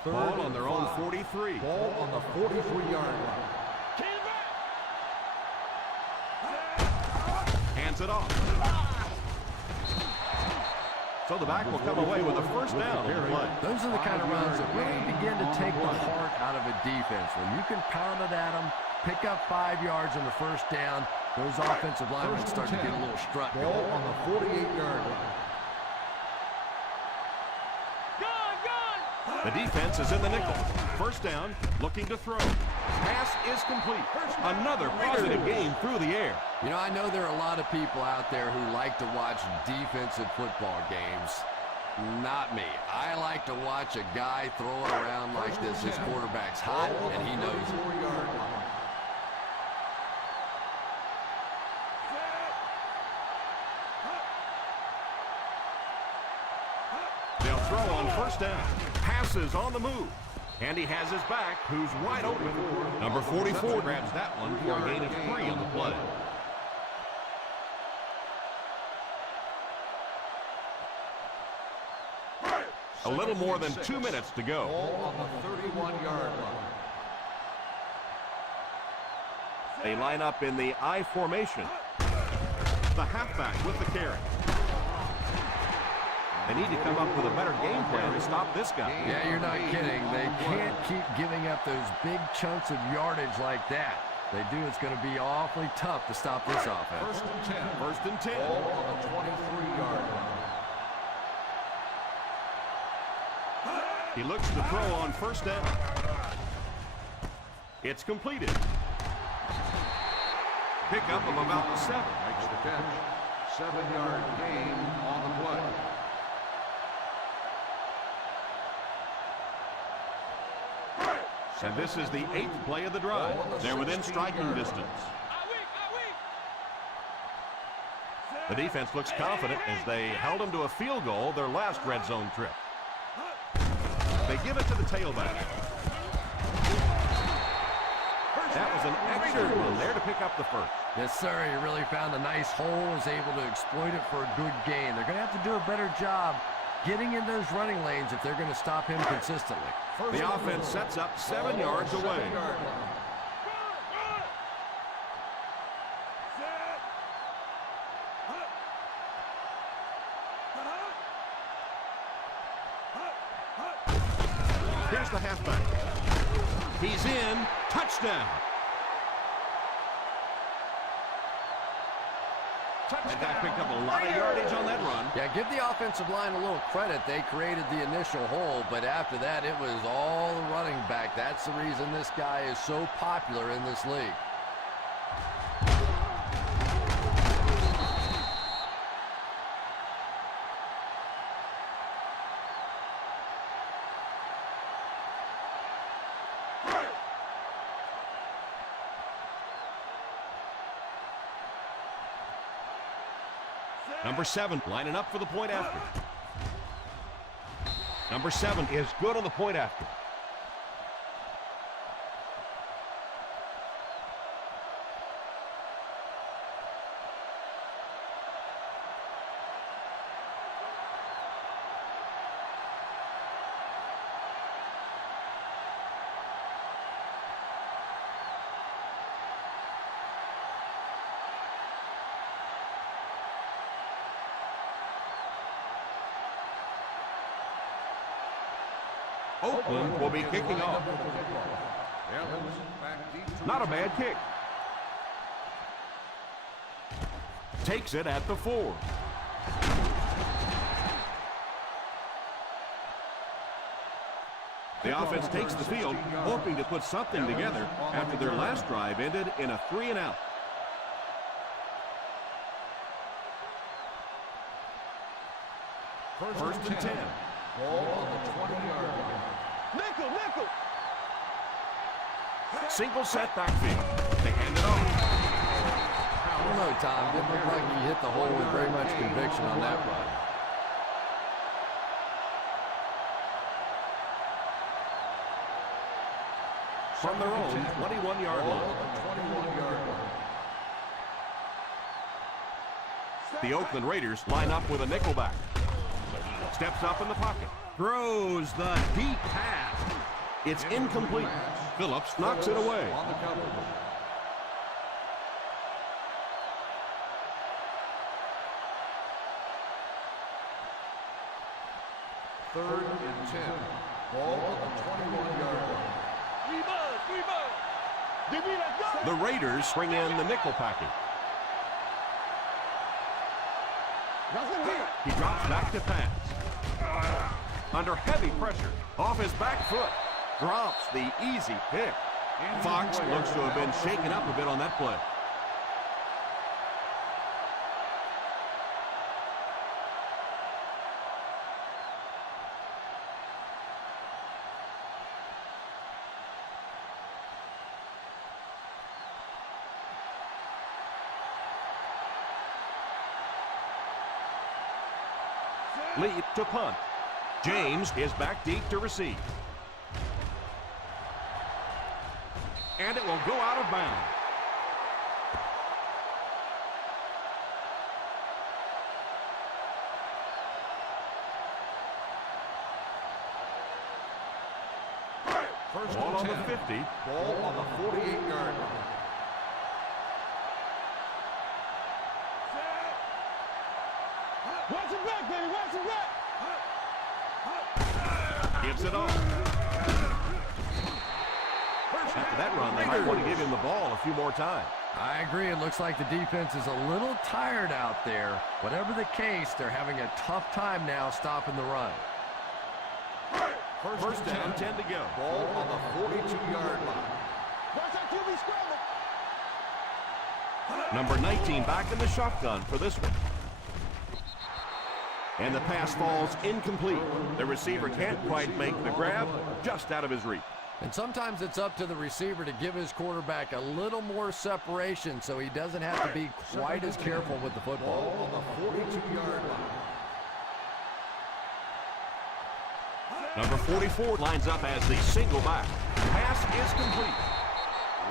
Ball on their own 43. Ball on the 43-yard line. Hands it off. So the back will come away with a 1st down on the play. Those are the kind of runs that really begin to take the heart out of a defense. When you can pound it at them, pick up 5 yards on the 1st down, those offensive linemen start to get a little strut going. Ball on the 48-yard line. The defense is in the nickel. 1st down, looking to throw. Pass is complete. Another positive game through the air. You know, I know there are a lot of people out there who like to watch defensive football games. Not me. I like to watch a guy throw it around like this. His quarterback's hot, and he knows it. They'll throw on 1st down. Passes on the move. And he has his back, who's wide open. Number 44 grabs that one for a gain of 3 on the play. A little more than 2 minutes to go. Ball on the 31-yard line. They line up in the I formation. The halfback with the carry. They need to come up with a better game plan to stop this guy. Yeah, you're not kidding. They can't keep giving up those big chunks of yardage like that. They do, it's going to be awfully tough to stop this offense. 1st and 10. 1st and 10. Ball on the 23-yard line. He looks to throw on 1st down. It's completed. Pickup of about 7. Makes the catch. 7-yard gain on the play. And this is the 8th play of the drive. They're within striking distance. The defense looks confident as they held them to a field goal their last red zone trip. They give it to the tailback. That was an excellent one there to pick up the first. Yes, sir. He really found a nice hole, was able to exploit it for a good gain. They're going to have to do a better job getting in those running lanes if they're going to stop him consistently. The offense sets up 7 yards away. Here's the halfback. He's in. Touchdown. That guy picked up a lot of yardage on that run. Yeah, give the offensive line a little credit. They created the initial hole, but after that, it was all the running back. That's the reason this guy is so popular in this league. Number 7 lining up for the point after. Number 7 is good on the point after. Oakland will be kicking off. Not a bad kick. Takes it at the 4. The offense takes the field, hoping to put something together after their last drive ended in a 3-and-out. First and 10. Ball on the 20-yard line. Nickel. Single set backfield. They hand it off. I don't know, Tom. Didn't look like he hit the hole with very much conviction on that run. From their own 21-yard line. The Oakland Raiders line up with a nickelback. Steps up in the pocket. Throws the deep pass. It's incomplete. Phillips knocks it away. On the cover. Third and 10. Ball on the 21-yard line. The Raiders bring in the nickel package. He drops back to pass. Under heavy pressure, off his back foot, drops the easy pick. Fox looks to have been shaken up a bit on that play. Lead to punt. James is back deep to receive. And it will go out of bounds. Ball on the 50. Ball on the 48-yard line. Watch it back, baby. Watch it back. Gives it off. After that run, they might want to give him the ball a few more times. I agree. It looks like the defense is a little tired out there. Whatever the case, they're having a tough time now stopping the run. First down, 10 to go. Ball on the 42-yard line. Watch that QB scramble. Number 19 back in the shotgun for this one. And the pass falls incomplete. The receiver can't quite make the grab, just out of his reach. And sometimes it's up to the receiver to give his quarterback a little more separation so he doesn't have to be quite as careful with the football. On the 42-yard line. Number 44 lines up as the single back. Pass is complete.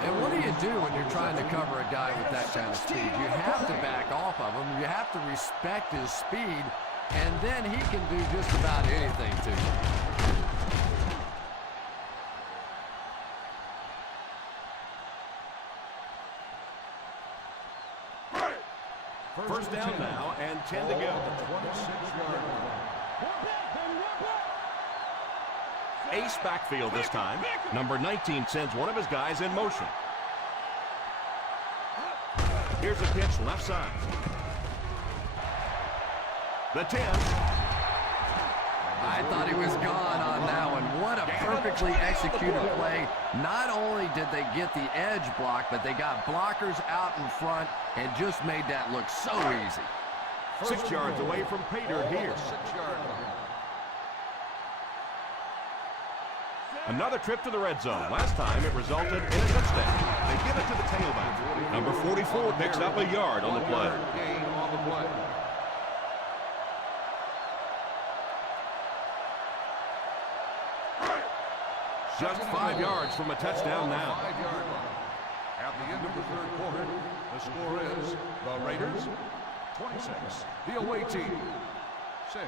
And what do you do when you're trying to cover a guy with that kind of speed? You have to back off of him. You have to respect his speed, and then he can do just about anything to you. First down now and 10 to go. 26-yard line. Ace backfield this time. Number 19 sends one of his guys in motion. Here's a pitch left side. The 10. I thought he was gone on that one. What a perfectly executed play. Not only did they get the edge block, but they got blockers out in front and just made that look so easy. 6 yards away from Pater here. 6-yard line. Another trip to the red zone. Last time it resulted in a touchdown. They give it to the tailback. Number 44 picks up a yard on the play. Gain on the play. Just 5 yards from a touchdown now. 5-yard line. At the end of the third quarter, the score is the Raiders 26. The away team 6.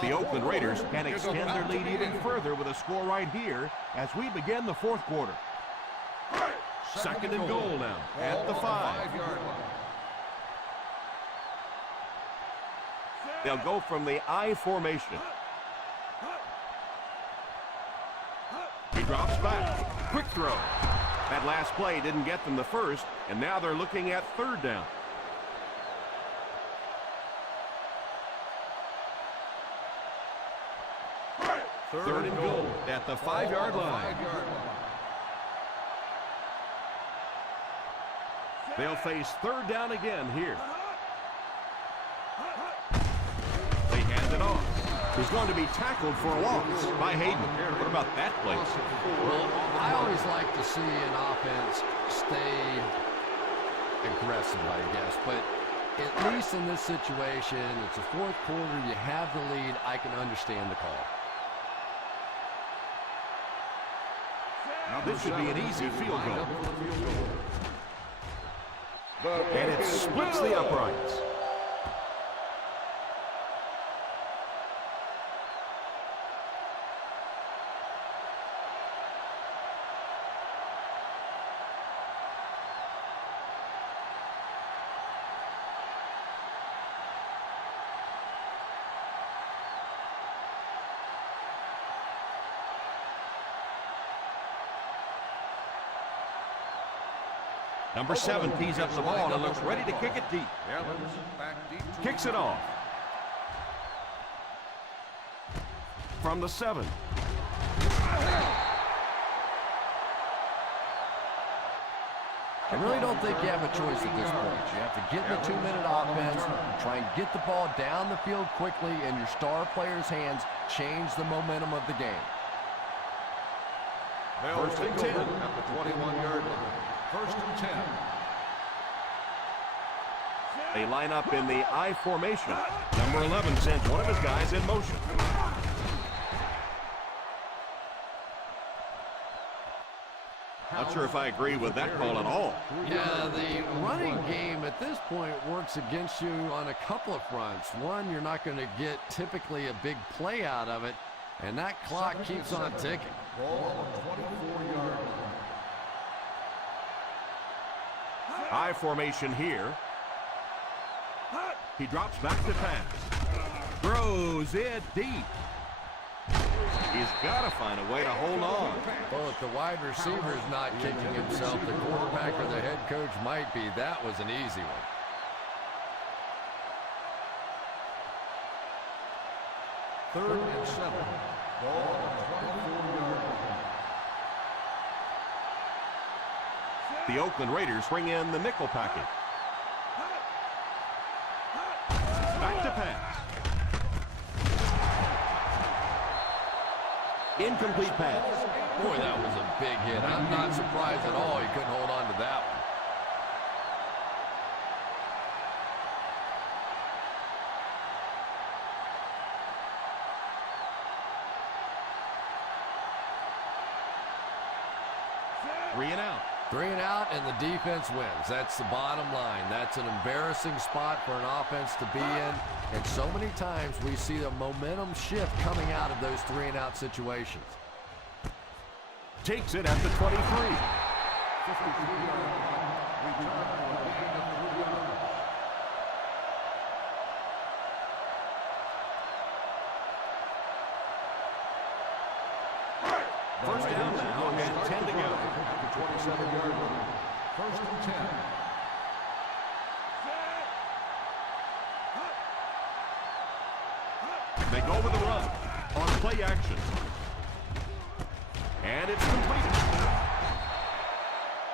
The Oakland Raiders can extend their lead even further with a score right here as we begin the fourth quarter. Second and goal now at the 5. They'll go from the I formation. He drops back. Quick throw. That last play didn't get them the first, and now they're looking at third down. Third and goal at the 5-yard line. They'll face third down again here. They hand it off. He's going to be tackled for a loss by Hayden. What about that play? Well, I always like to see an offense stay aggressive, I guess. But at least in this situation, it's the fourth quarter, you have the lead, I can understand the call. This should be an easy field goal. And it splits the uprights. Number 7 tees up the ball and looks ready to kick it deep. Kicks it off. From the 7. I really don't think you have a choice at this point. You have to get in the 2-minute offense, try and get the ball down the field quickly in your star players' hands, change the momentum of the game. First and 10 at the 21-yard line. First and 10. They line up in the I formation. Number 11 sends one of his guys in motion. Not sure if I agree with that call at all. Yeah, the running game at this point works against you on a couple of fronts. One, you're not going to get typically a big play out of it, and that clock keeps on ticking. Ball on the 24-yard line. I formation here. He drops back to pass. Throws it deep. He's got to find a way to hold on. Well, if the wide receiver's not kicking himself, the quarterback or the head coach might be. That was an easy one. Third and 7. Ball on the 24-yard line. The Oakland Raiders bring in the nickel package. Back Back to pass. Incomplete pass. Boy, that was a big hit. I'm not surprised at all he couldn't hold on to that one. Three and out. 3 and out, and the defense wins. That's the bottom line. That's an embarrassing spot for an offense to be in. And so many times we see the momentum shift coming out of those 3 and out situations. Takes it at the 23. 53-yard line. Return for a gain of 3 yards. First down now and 10 to go. 27-yard line. First and 10. They go with the run on play action. And it's completed.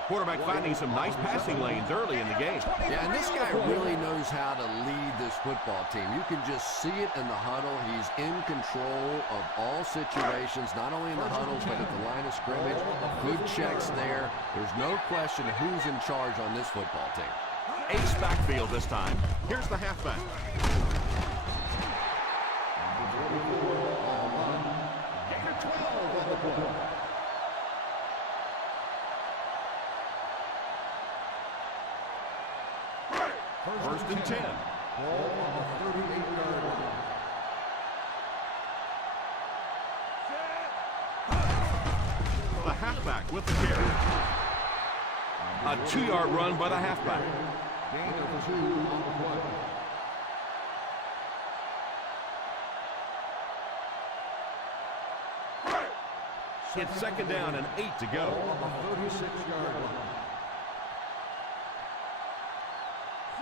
Quarterback finding some nice passing lanes early in the game. Yeah, and this guy really knows how to lead this football team. You can just see it in the huddle. He's in control of all situations, not only in the huddle, but at the line of scrimmage. Good checks there. There's no question of who's in charge on this football team. Ace backfield this time. Here's the halfback. Gain of 12 on the play. First and 10. Ball on the 38-yard line. The halfback with the carry. A 2-yard run by the halfback. Gain of 2 on the play. It's second down and 8 to go. Ball on the 36-yard line.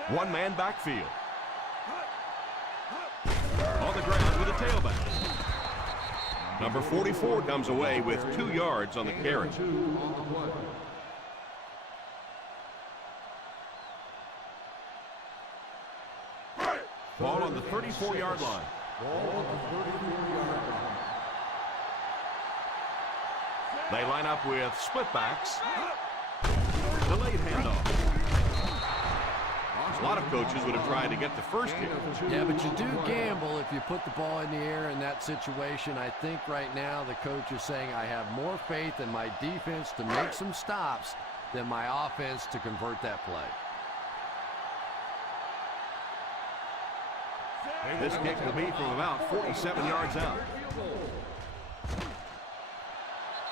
One-man backfield. On the ground with a tailback. Number 44 comes away with 2 yards on the carry. 2 on the play. Ball on the 34-yard line. Ball on the 34-yard line. They line up with split backs. Delayed handoff. A lot of coaches would have tried to get the first kick. Yeah, but you do gamble if you put the ball in the air in that situation. I think right now the coach is saying I have more faith in my defense to make some stops than my offense to convert that play. This kick will be from about 47 yards out.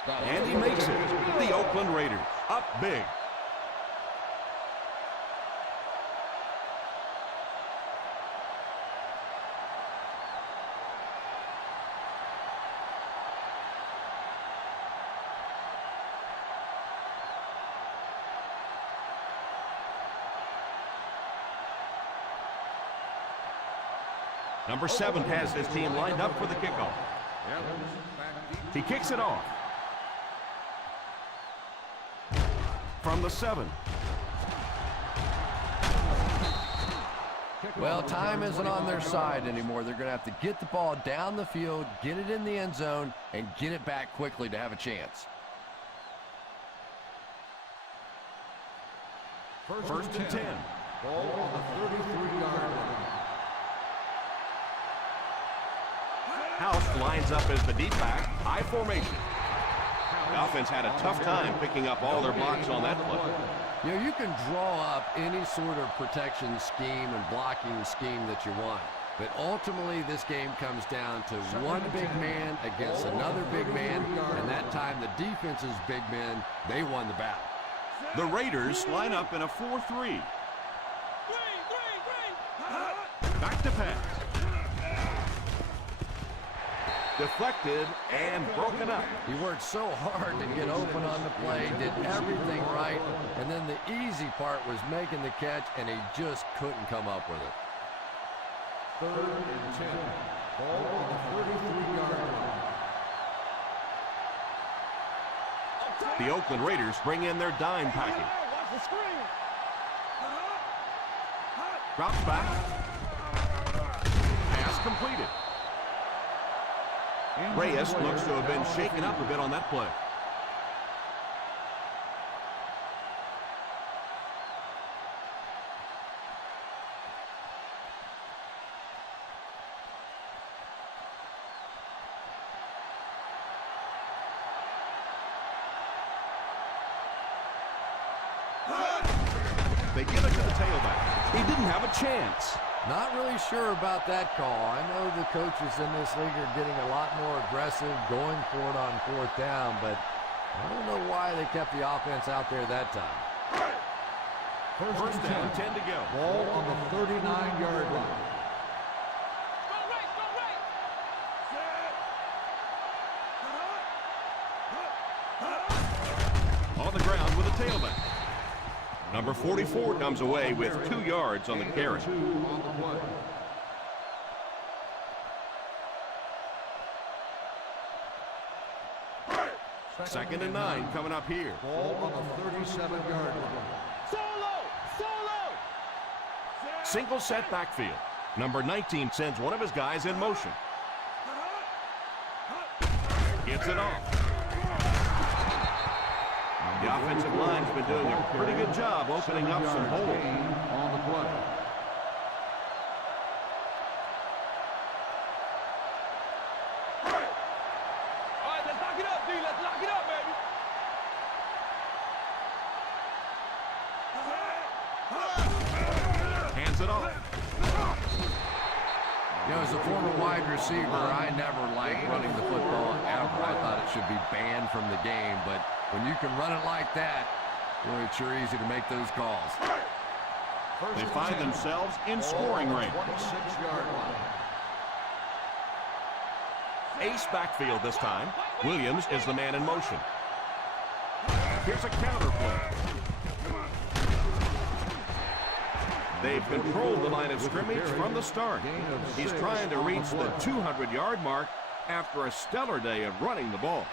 And he makes it. The Oakland Raiders up big. Number 7 has his team lined up for the kickoff. He kicks it off. From the 7. Well, time isn't on their side anymore. They're going to have to get the ball down the field, get it in the end zone, and get it back quickly to have a chance. First and 10. Ball on the 33-yard line. House lines up as the deep back, high formation. The offense had a tough time picking up all their blocks on that play. You know, you can draw up any sort of protection scheme and blocking scheme that you want. But ultimately, this game comes down to one big man against another big man. And that time, the defense's big men, they won the battle. The Raiders line up in a 4-3. Back to pass. Deflected and broken up. He worked so hard to get open on the play, did everything right, and then the easy part was making the catch, and he just couldn't come up with it. 3rd and 10. Ball on the 33-yard line. The Oakland Raiders bring in their dime package. Drops back. completed. Reyes looks to have been shaken up a bit on that play. They give it to the tailback. He didn't have a chance. Not really sure about that call. I know the coaches in this league are getting a lot more aggressive, going for it on fourth down, but I don't know why they kept the offense out there that time. First down, 10 to go. Ball on the 39-yard line. On the ground with a tailback. Number 44 comes away with 2 yards on the carry. Second and 9 coming up here. Ball on the 37-yard line. Single set backfield. Number 19 sends one of his guys in motion. Gets it off. The offensive line's been doing a pretty good job opening up some holes. On the play. All right, let's lock it up, D. Let's lock it up, baby. Hands it off. You know, as a former wide receiver, I never liked running the football ever. I thought it should be banned from the game, but when you can run it like that, boy, it's sure easy to make those calls. They find themselves in scoring range. 26-yard line. Ace backfield this time. Williams is the man in motion. Here's a counter play. They've controlled the line of scrimmage from the start. He's trying to reach the 200-yard mark after a stellar day of running the ball.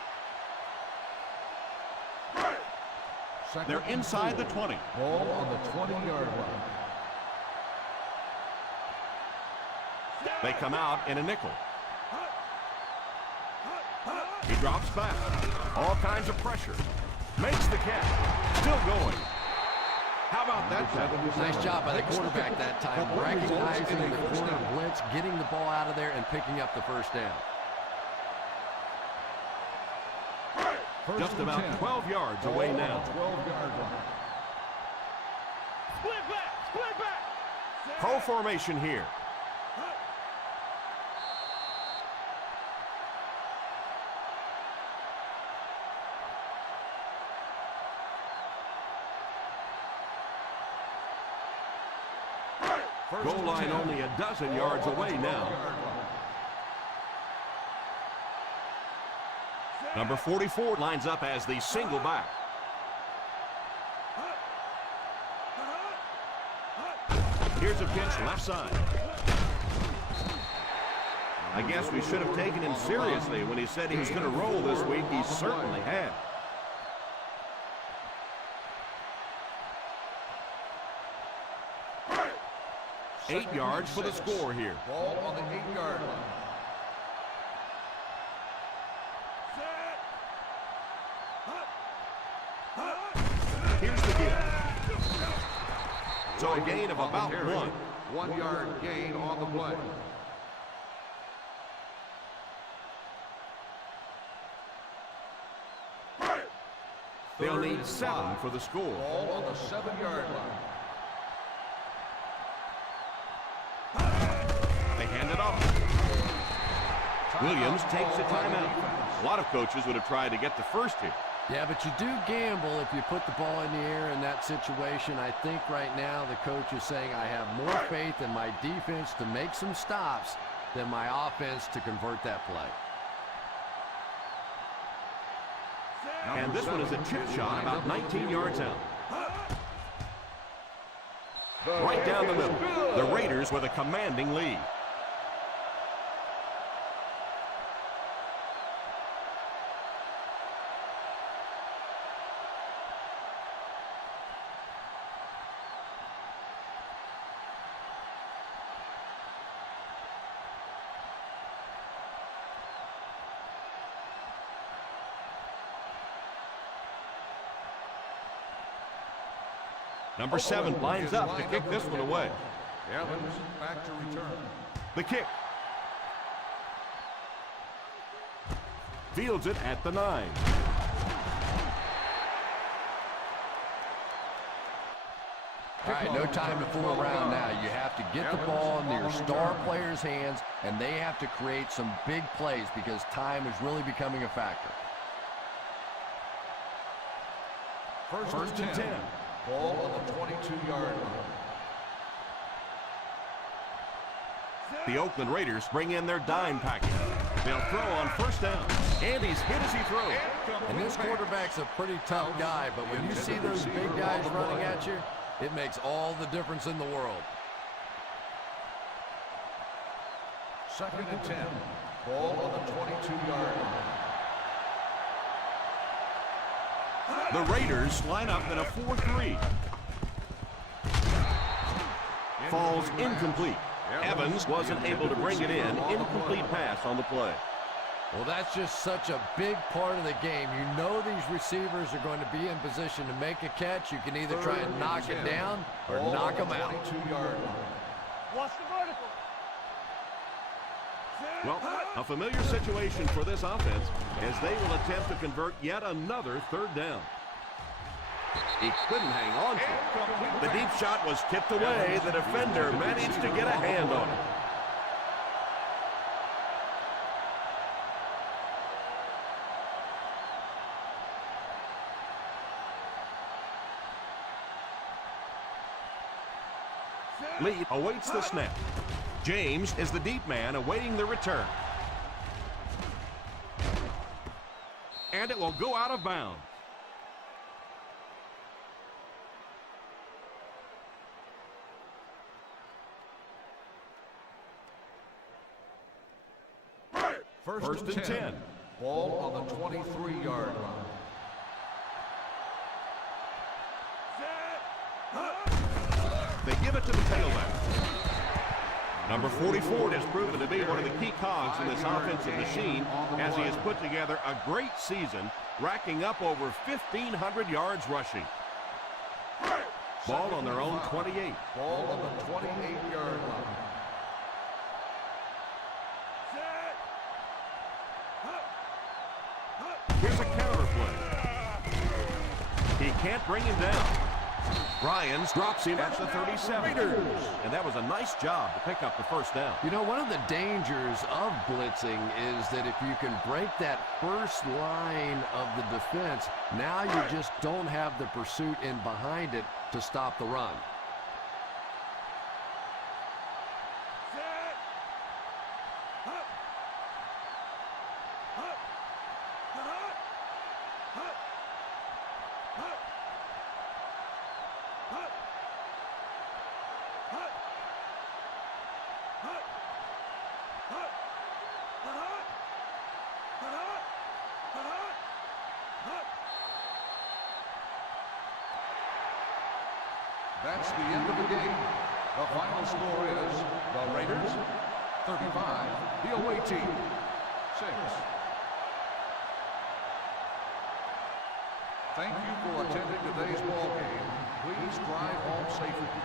They're inside the 20. Ball on the 20-yard line. They come out in a nickel. He drops back. All kinds of pressure. Makes the catch. Still going. How about that? Nice job by the quarterback that time, recognizing the corner blitz, getting the ball out of there, and picking up the first down. Just about 12 yards away now. 12-yard line. Split back, split back. Pro formation here. Goal line only a dozen yards away now. Number 44 lines up as the single back. Here's a pitch left side. I guess we should have taken him seriously when he said he was going to roll this week. He certainly had. Eight yards for the score here. Ball on the 8-yard line. Here's the give. So a gain of about 1. 1-yard gain on the play. They'll need 7 for the score. Ball on the 7-yard line. They hand it off. Williams takes a timeout. A lot of coaches would have tried to get the first here. Yeah, but you do gamble if you put the ball in the air in that situation. I think right now the coach is saying I have more faith in my defense to make some stops than my offense to convert that play. And this one is a chip shot about 19 yards out. Right down the middle. The Raiders with a commanding lead. Number 7 lines up to kick this one away. Evans back to return. The kick. Fields it at the 9. All right, no time to fool around now. You have to get the ball into your star players' hands, and they have to create some big plays because time is really becoming a factor. First and 10. Ball on the 22-yard line. The Oakland Raiders bring in their dime package. They'll throw on first down. And he's hit as he throws. And this quarterback's a pretty tough guy, but when you see those big guys running at you, it makes all the difference in the world. Second and 10. Ball on the 22-yard line. The Raiders line up in a 4-3. Falls incomplete. Evans wasn't able to bring it in. Incomplete pass on the play. Well, that's just such a big part of the game. You know these receivers are going to be in position to make a catch. You can either try and knock it down or knock them out. 22-yard line. Watch the vertical. Well, a familiar situation for this offense as they will attempt to convert yet another third down. He couldn't hang on to it. The deep shot was tipped away. The defender managed to get a hand on it. Lee awaits the snap. James is the deep man awaiting the return. And it will go out of bounds. First and 10. Ball on the 23-yard line. They give it to the tailback. Number 44 has proven to be one of the key cogs in this offensive machine as he has put together a great season, racking up over 1,500 yards rushing. Ball on their own 28. Ball on the 28-yard line. Here's a counter play. He can't bring him down. Ryans drops him at the 37. And that was a nice job to pick up the first down. You know, one of the dangers of blitzing is that if you can break that first line of the defense, now you just don't have the pursuit in behind it to stop the run. That's the end of the game. The final score is the Raiders 35, the away team 6. Thank you for attending today's ball game. Please drive home safely.